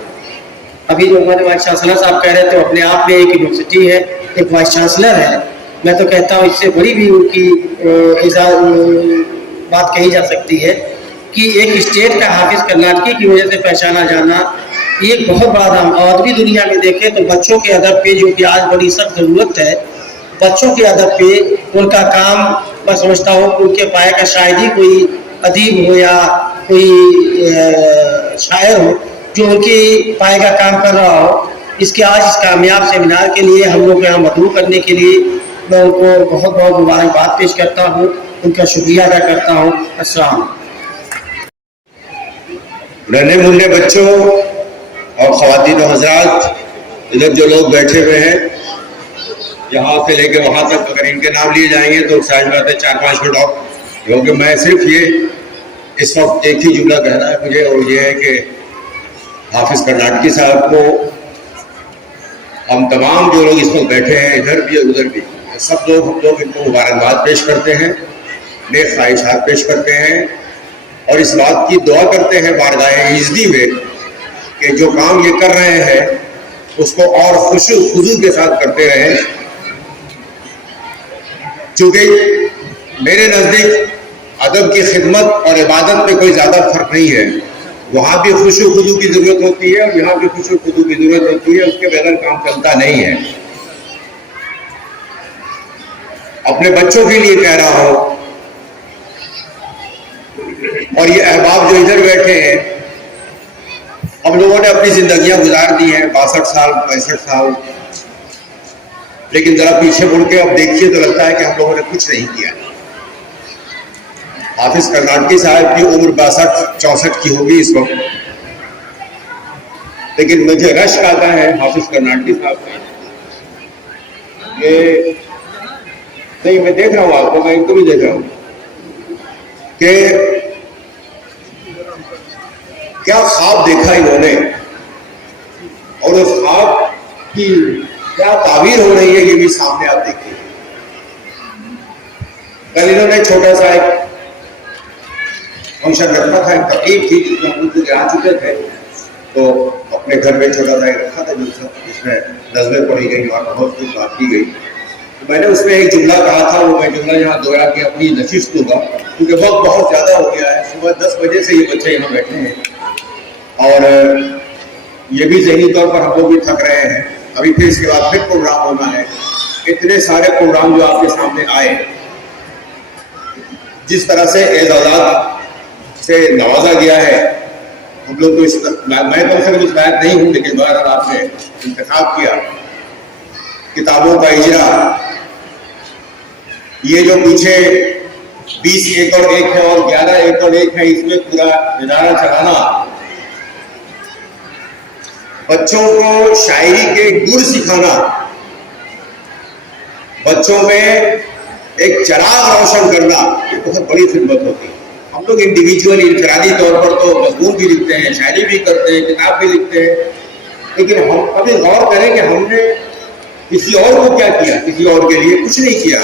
अभी जो हमारे वाइस चांसलर साहब कह रहे थे, अपने आप में एक यूनिवर्सिटी है, एक वाइस चांसलर है, मैं तो कहता हूँ इससे बड़ी भी उनकी बात कही जा सकती है कि एक स्टेट का हाफिज़ करनाटकी की वजह से पहचाना जाना ये एक बहुत बड़ा नाम। और भी दुनिया में देखें तो बच्चों के अदब पे, जो कि आज बड़ी सख्त ज़रूरत है, बच्चों के अदब पे उनका काम मैं समझता हूँ कि उनके पाए का शायद ही कोई अदीब हो या कोई शायर हो जो उनकी पाए का काम कर रहा हो। इसके आज इस कामयाब सेमिनार के लिए हम लोग यहाँ मदऊ करने के लिए मैं उनको बहुत बहुत मुबारकबाद पेश करता हूँ, उनका शुक्रिया अदा करता हूँ। अस्सलाम। नन्हे मुन्ने बच्चों اور خواتین و حضرات، ادھر جو لوگ بیٹھے ہوئے ہیں یہاں سے لے کے وہاں تک، اگر ان کے نام لیے جائیں گے تو شاید بات ہے 4-5 منٹ اور، کیونکہ میں صرف یہ اس وقت ایک ہی جملہ کہنا ہے مجھے، اور یہ ہے کہ حافظ کرناٹکی صاحب کو ہم تمام جو لوگ اس وقت بیٹھے ہیں ادھر بھی اور ادھر بھی، سب لوگ ہم لوگ ان کو مبارکباد پیش کرتے ہیں، نیک خواہشات پیش کرتے ہیں، اور اس بات کی دعا کرتے ہیں بارگاہ عزتی میں کہ جو کام یہ کر رہے ہیں اس کو اور خوشی و خضوع کے ساتھ کرتے رہیں، چونکہ میرے نزدیک ادب کی خدمت اور عبادت میں کوئی زیادہ فرق نہیں ہے، وہاں بھی خوشی و خضوع کی ضرورت ہوتی ہے اور یہاں بھی خوشی و خضوع کی ضرورت ہوتی ہے، اس کے بغیر کام چلتا نہیں ہے۔ اپنے بچوں کے لیے کہہ رہا ہوں، اور یہ احباب جو ادھر بیٹھے ہیں، ہم لوگوں نے اپنی زندگیاں گزار دی ہیں 62 سال 65 سال، لیکن ذرا پیچھے مڑ کے اب دیکھیے تو لگتا ہے کہ ہم لوگوں نے کچھ نہیں کیا۔ حافظ کرناٹکی صاحب کی عمر 62-64 کی ہوگی اس وقت، لیکن مجھے رشک آتا ہے حافظ کرناٹکی صاحب کا، کہ نہیں میں دیکھ رہا ہوں آپ کو، میں ان کو بھی دیکھ رہا ہوں کہ کیا خواب دیکھا انہوں نے، اور اس خواب کی کیا تعبیر ہو رہی ہے یہ بھی سامنے آپ دیکھیے۔ کل انہوں نے چھوٹا سا ایک فنکشن رکھا تھا، ایک تقریب تھی جس میں ہم لوگ آ چکے تھے، تو اپنے گھر میں چھوٹا سا ایک رکھا تھا جس میں نظمیں پڑھی گئی اور بہت کچھ بات کی گئی۔ میں نے اس میں ایک جملہ کہا تھا، وہ میں جملہ یہاں دوہرا کے اپنی نشست دوں گا کیونکہ وقت بہت زیادہ ہو گیا ہے، صبح 10 بجے سے یہ بچے یہاں بیٹھے ہیں اور یہ بھی ذہنی طور پر ہم لوگ بھی تھک رہے ہیں، ابھی پھر اس کے بعد پھر پروگرام ہونا ہے۔ اتنے سارے پروگرام جو آپ کے سامنے آئے، جس طرح سے اعزازات سے نوازا گیا ہے، ہم لوگ تو میں تو صرف اس لائق نہیں ہوں، لیکن بہرحال آپ نے انتخاب کیا، کتابوں کا اجرا، یہ جو پیچھے 20 ایکڑ ایک ہے اور 11 ایکڑ ایک ہے، اس میں پورا ادارہ چلانا، بچوں کو شاعری کے گر سکھانا، بچوں میں ایک چراغ روشن کرنا، یہ بہت بڑی خدمت ہوتی ہے۔ ہم لوگ انڈیویجول انفرادی طور پر تو مضمون بھی لکھتے ہیں، شاعری بھی کرتے ہیں، کتاب بھی لکھتے ہیں، لیکن ہم کبھی غور کریں کہ ہم نے کسی اور کو کیا کیا، کسی اور کے لیے کچھ نہیں کیا۔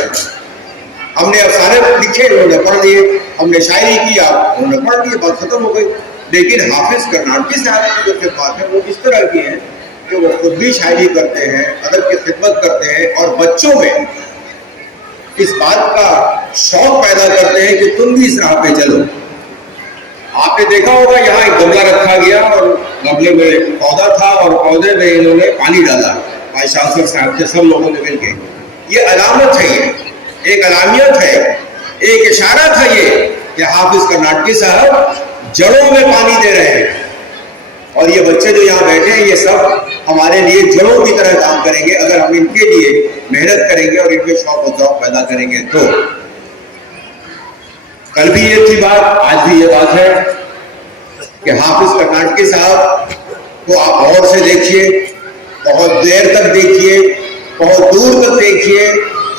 ہم نے افسانے لکھے، انہوں نے پڑھ لیے، ہم نے شاعری کیا، انہوں نے پڑھ لیے، بات ختم ہو گئی۔ لیکن حافظ کرناٹکی صاحب کی جو خدمات ہیں وہ اس طرح کی ہیں کہ وہ خود بھی شاعری کرتے ہیں، ادب کی خدمت کرتے ہیں، اور بچوں میں اس بات کا شوق پیدا کرتے ہیں کہ تم بھی اس راہ پہ چلو۔ آپ نے دیکھا ہوگا یہاں ایک گملہ رکھا گیا اور گملے میں پودا تھا اور پودے میں انہوں نے پانی ڈالا، بھائی شاستر صاحب کے سب لوگوں نے مل کے۔ یہ علامت ہے، یہ ایک علامت ہے، ایک اشارہ تھا یہ کہ حافظ کرناٹکی صاحب جڑوں میں پانی دے رہے ہیں، اور یہ بچے جو یہاں بیٹھے ہیں یہ سب ہمارے لیے جڑوں کی طرح کام کریں گے اگر ہم ان کے لیے محنت کریں گے اور ان میں شوق و ذوق پیدا کریں گے تو۔ کل بھی یہ تھی بات، آج بھی یہ بات ہے کہ حافظ کرناٹکی صاحب کو آپ غور سے دیکھیے، بہت دیر تک دیکھیے، بہت دور تک دیکھیے،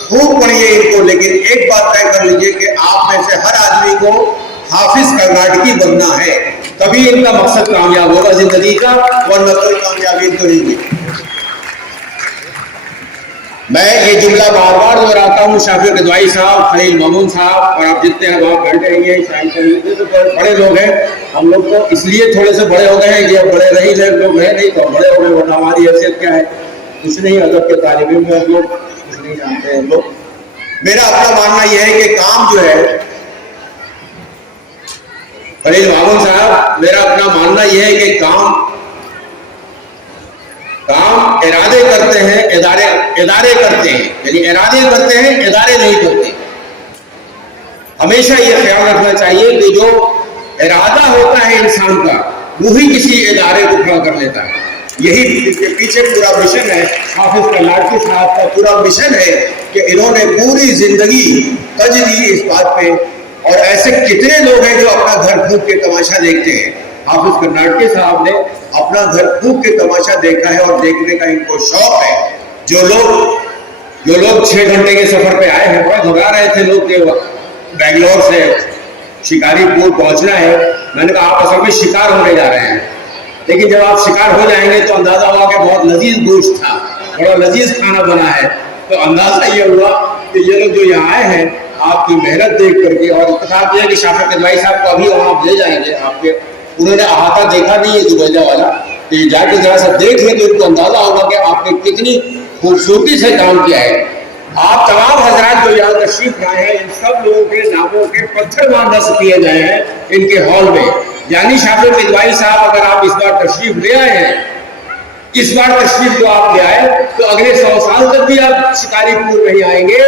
خوب پڑھیے ان کو، لیکن ایک بات طے کر لیجیے کہ آپ میں سے ہر آدمی کو حافظ کرناٹکی بننا ہے، تبھی ان کا مقصد کامیاب ہوگا زندگی کا، ورنہ کوئی کامیابی تو نہیں ہے۔ میں یہ جملہ بار بار دہراتا ہوں، شافی رضوی صاحب، خلیل مامون صاحب، اور آپ جتنے ہیں وہاں بیٹھے ہیں، یہ بڑے لوگ ہیں، ہم لوگ تو اس لیے تھوڑے سے بڑے ہو گئے ہیں، یہ بڑے رہی لوگ ہیں نہیں تو بڑے ہو گئے، ورنہ ہماری حیثیت کیا ہے، کچھ نہیں، ادب کے طالب علم میں ہم لوگ کچھ نہیں جانتے ہیں ہم لوگ۔ میرا اپنا ماننا یہ ہے کہ کام جو ہے، خلیل مامون صاحب، میرا اپنا ماننا یہ ہے کہ کام ارادے کرتے ہیں، ادارے کرتے ہیں، یعنی ارادے کرتے ہیں، ادارے نہیں کرتے۔ ہمیشہ یہ خیال رکھنا چاہیے کہ جو ارادہ ہوتا ہے انسان کا وہی کسی ادارے کو کھڑا کر لیتا ہے۔ یہی اس کے پیچھے پورا مشن ہے، حافظ کرناٹکی صاحب کا پورا مشن ہے کہ انہوں نے پوری زندگی تج دی اس بات پہ، اور ایسے کتنے لوگ ہیں جو اپنا گھر پھونک کے تماشا دیکھتے ہیں، हाफिज कर्नाटकी साहब ने अपना घर फूक के तमाशा देखा है और देखने का इनको शौक है। जो लोग 6 घंटे के सफर पे आए हैं, बड़ा घबरा रहे थे लोग कि बेंगलोर से शिकारीपुर पहुंचना है। मैंने कहा आप असल में शिकार होने जा रहे हैं, लेकिन जब आप शिकार हो जाएंगे तो अंदाजा हुआ कि बहुत लजीज गोश्त था, बड़ा लजीज खाना बना है। तो अंदाजा ये हुआ कि ये लोग जो यहाँ आए हैं आपकी मेहनत देख करके, और इत्तेफाक ये कि शाफिक किदवाई साहब को अभी वहाँ ले जाएंगे आपके, उन्होंने अहाता देखा नहीं है जुबैदा वाला, तो ये जाके जरा सा देख लें तो इनको अंदाजा होगा कि आपने कितनी खूबसूरती से काम किया है। आप तमाम हजरात जो यहाँ तशरीफ लाए हैं, इन सब लोगों के नामों के पत्थर वहाँ नस्ब किए गए हैं इनके हॉल में। यानी शाफिक किदवाई साहब अगर आप इस बार तशरीफ ले आए हैं, इस बार तशरीफ जो आप ले आए, तो अगले 100 साल तक भी आप शिकारीपुर नहीं आएंगे,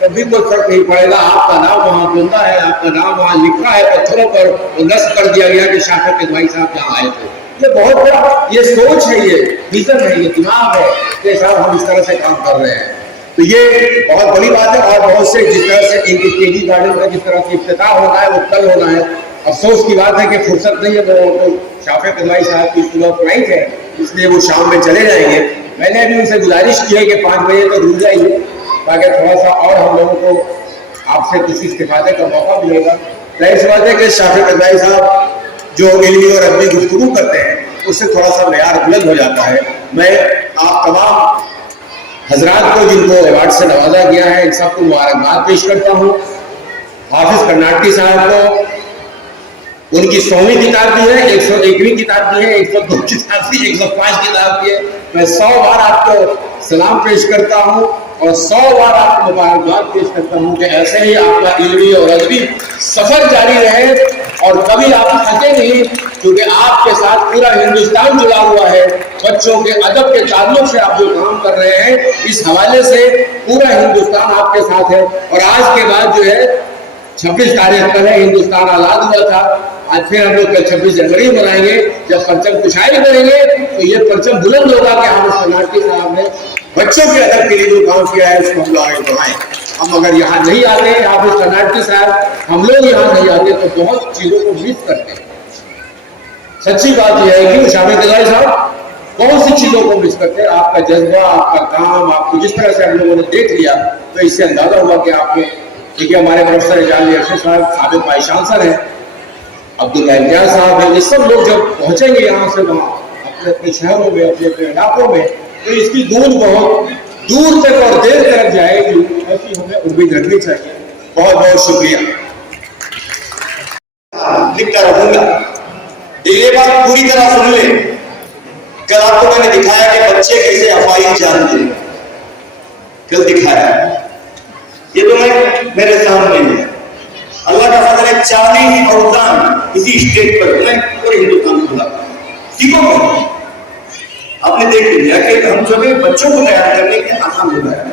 तभी कोई फर्क नहीं पड़ेगा। आपका नाम वहाँ जिंदा है, आपका नाम वहाँ लिखा है पत्थरों पर, वो नस्ब कर दिया गया कि शाफिक किदवाई साहब यहाँ आए थे। ये बहुत बड़ा ये सोच है, ये विजन है, ये दिमाग है कि साहब हम इस तरह से काम कर रहे हैं। तो ये बहुत बड़ी बात है। और बहुत से जिस तरह से इनकी केजी गार्डन का जिस तरह से इफ्तिताह होना है वो कल होना है। अफसोस की बात है कि फुर्सत नहीं है लोगों को, शाफिक किदवाई साहब की सुबह फ्लाइट है, इसलिए वो शाम में चले जाएंगे। मैंने अभी उनसे गुजारिश की है कि 5 बजे तक रुक जाइए, ताकि थोड़ा सा और हम लोगों को आपसे कुछ इस्तिफादे का मौका मिलेगा। जाहिर सी बात है कि शाफिक किदवाई साहब जो इल्मी और अदबी गुफ्तगू करते हैं उससे थोड़ा सा मेयार बुलंद हो जाता है। मैं आप तमाम हजरात को जिनको अवार्ड से नवाजा गया है, इन सबको मुबारकबाद पेश करता हूँ। हाफिज कर्नाटकी साहब को उनकी 100वीं किताब दी है, 101वीं किताब दी है, 102 किताब दी, 105 किताब दी है। मैं 100 बार आपको सलाम पेश करता हूँ और 100 बार आपको मुबारकबाद पेश करता हूँ कि ऐसे ही आपका इल्मी और अदबी सफर जारी रहे और कभी आप थके नहीं, क्योंकि आपके साथ पूरा हिंदुस्तान जुड़ा हुआ है। बच्चों के अदब के ताल्लुक से आप जो काम कर रहे हैं, इस हवाले से पूरा हिंदुस्तान आपके साथ है। और आज के बाद जो है 26 तारीख कल है, हिंदुस्तान आज़ाद हुआ था। आज फिर हम लोग कल 26 जनवरी मनाएंगे, जब परचम कुशाई करेंगे तो ये परचम बुलंद होगा कि हाफिज कर्नाटकी साहब ने बच्चों के अदब के लिए जो काम किया है उसको हम लोग आगे बढ़ाएं। हम अगर यहाँ नहीं आते, हाफिज कर्नाटकी साहब, हम लोग यहाँ नहीं आते तो बहुत चीजों को मिस करते हैं। सच्ची बात यह है कि शाफिक किदवाई साहब बहुत सी चीजों को मिस करते हैं। आपका जज्बा, आपका काम, आपको जिस तरह से हम लोगों ने देख लिया, तो इससे अंदाजा हुआ कि आपने, देखिए हमारे प्रोफेसर जाली अरशद साहब साबिक वाइस चांसलर हैं, अब्दुल्ला इम्तियाज साहब हैं, ये सब लोग जब पहुंचेंगे यहाँ से वहाँ अपने अपने शहरों में, अपने अपने इलाकों में, तो इसकी दूध बहुत दूर तक और देर तक जाएगी, ऐसी हमें उम्मीद रखनी चाहिए। बहुत बहुत शुक्रिया। लिखता रहूंगा, ये बात पूरी तरह सुन ले। कल आपको मैंने दिखाया कि बच्चे कैसे अफवाही जानते हैं, कल दिखाया, ये तो मैं मेरे सामने है। अल्लाह का फजल है, 40 फौजान इसी स्टेट पर मैं पूरे हिंदुस्तान खुला सीखो। आपने देख लिया कि हम सभी बच्चों को तैयार करने के आसान हो रहा है।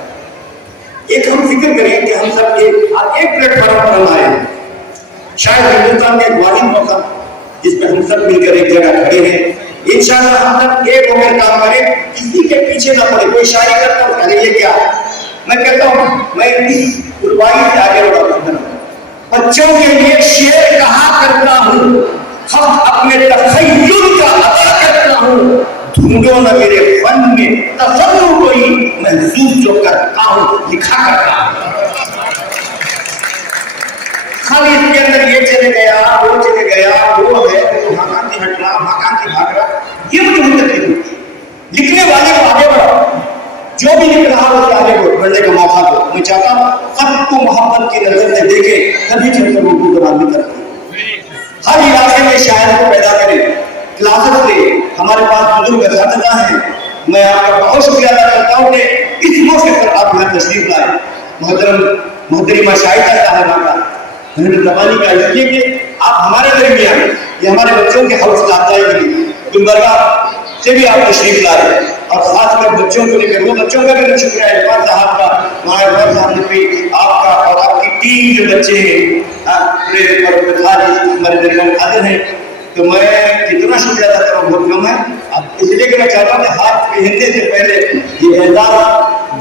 एक हम फिक्र करें कि हम सब एक प्लेटफॉर्म पर आए हैं, शायद हिंदुस्तान का एक वाहिद मौका जिसमें हम सब मिलकर एक जगह खड़े हैं। इंशाअल्लाह हम सब एक होकर काम करें, किसी के पीछे ना पड़े। कोई शायरी करता हूँ, अरे ये क्या, मैं कहता हूँ मैं इस कुर्बानी से आगे बढ़ा, बच्चों के लिए शेर कहा करता हूँ, हम अपने तखय्युल का अदा करता हूँ। ढूंढो न मेरे फन में तफन्नु कोई, महसूस जो करता हूँ लिखा करता हूँ। खाली इसके अंदर ये चले गया, वो चले गया, वो है तो हाकांती हट रहा, हाकांती भाग रहा, ये मुझे तकलीफ होती है। लिखने वाले को आगे बढ़ाओ, जो भी लिख रहा है उसे आगे बढ़ने का मौका दो। मैं चाहता हूँ खत को मोहब्बत की नजर से देखे, तभी चलकर उर्दू जबान में करते। हर इलाके में शायर को पैदा करें, क्लासेस ले, हमारे पास बुजुर्ग असातिज़ा हैं। मैं आपका बहुत शुक्रिया अदा करता हूँ कि इस मौके पर आप यहाँ तशरीफ लाए। मोहतरमा शाहिदा साहबा का ज़बानी का इसलिए कि आप हमारे दरमियान, ये हमारे बच्चों के हौसला अफजाई के लिए गुलबर्गा से भी आप तशरीफ लाए, और खासकर बच्चों को लेकर, वो बच्चों का भी शुक्रिया है इरफान साहब का, माया साहब ने आपका और आपकी टीम जो बच्चे हैं हमारे दरमियान हाजिर हैं, तो मैं कितना शुक्रिया अदा करूँ बहुत कम है। इसलिए कि मैं चाहता हूँ कि हाथ पहनने से पहले ये एजाज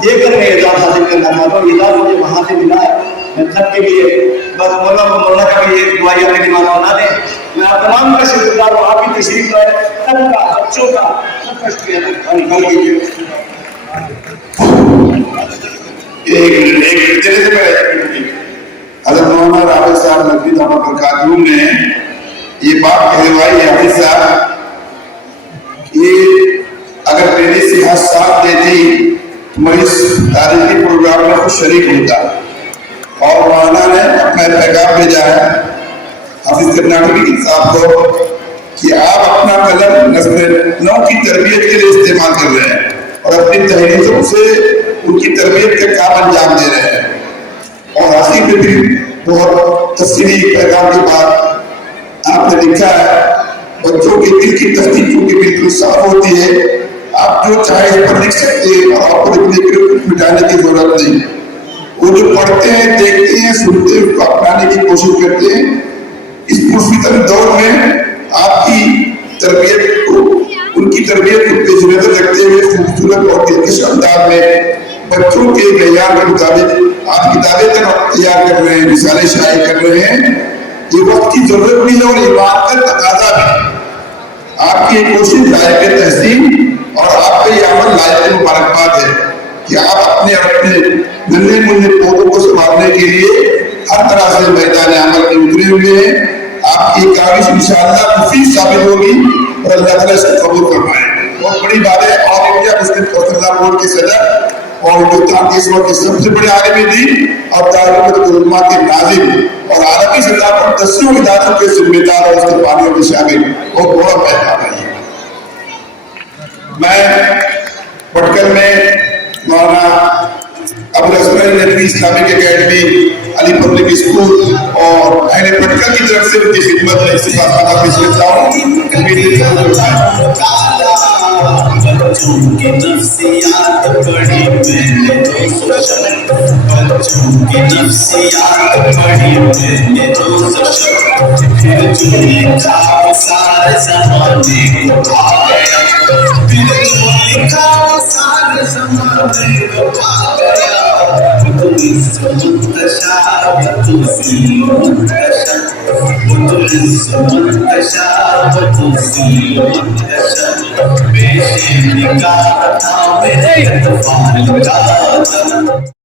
देकर मैं एजाज हासिल करना चाहता हूँ। एजाज मुझे वहाँ से मिला है मैं सबके लिए बस मौलाना का भी एक दुआ के लिए बना दे। मैं आप तमाम का शुक्रगुजार हूँ, आपकी तशरीफ है, सबका बच्चों का सबका शुक्रिया हज़रत मौलाना राबिल साहब नकवी दामद बरकातहू ने ये बात कहलवाई हाफिज साहब कि अगर मेरी सेहत साथ देती तो मैं इस तारीखी प्रोग्राम में कुछ शरीक होता। और मौलाना ने अपना पैगाम भेजा है हाफिज कर्नाटकी साहब को कि आप अपना कलम नस्ल-ए-नौ की तरबियत के लिए इस्तेमाल कर रहे हैं और अपनी तहरीरों से उनकी तरबियत का काम अंजाम दे रहे हैं। और आखिर में भी बहुत तफसीली पैगाम के बाद आपने लिखा है बच्चों के दिल की तस्दीकों की बिल्कुल साफ होती है, आप जो चाहे इस पर लिख सकते हैं और आपको लिखने के लिए कुछ मिटाने की जरूरत नहीं। वो जो पढ़ते हैं, देखते हैं, सुनते हैं, उसको अपनाने की कोशिश करते हैं। इस पुरफितन दौर में आपकी तरबियत को, उनकी तरबियत को पेश नजर रखते हुए खूबसूरत और दिलकश अंदाज में बच्चों के तैयार के मुताबिक आप किताबें तैयार कर रहे हैं, रिसाले शाये कर रहे हैं। ये वक्त की जरूरत भी है और ईमान का तकाजा भी। आपकी ये कोशिश लायक तहसीन और आपका ये अमल लायक मुबारकबाद है कि आप अपने नन्हे मुन्ने पौधों को संभालने के लिए हर तरह से मैदान अमल में उतरे हुए हैं। आपकी काविश इंशाअल्लाह मुफीद साबित होगी और अल्लाह ताला इसको कबूल फरमाए। बहुत बड़ी बात है। All India Muslim council board के सदर और हिंदुस्तान के इस वक्त के सबसे बड़े आलिम दीन और दारुल उलमा के नाज़िम और आलमी सतह पर दसियों इदारों के जिम्मेदार और उसके बानियों में शामिल बहुत बड़ा पैगाम है। मैं पटकल में Maulana Abul Asgar Nadvi Islamic academy, Ali public school और अहले पटकल की तरफ से उनकी खिदमत में इसी बात का पेश करता हूँ। बच्चों की नफ्सियात पढ़ी मैंने 200 शब्द, बच्चों की नफ्सियात पढ़ी मैंने 200 शब्द, फिर जो लिखा वो सारे ज़माने को पा गया, फिर जो लिखा वो सारे ज़माने को पा गया। वो तो इज्जत मुंतशा, वो तो सी मुंतशा, वो तो इज्जत मुंतशा, वो तो सी मुंतशा, निकाह था मेरे अतफाल का।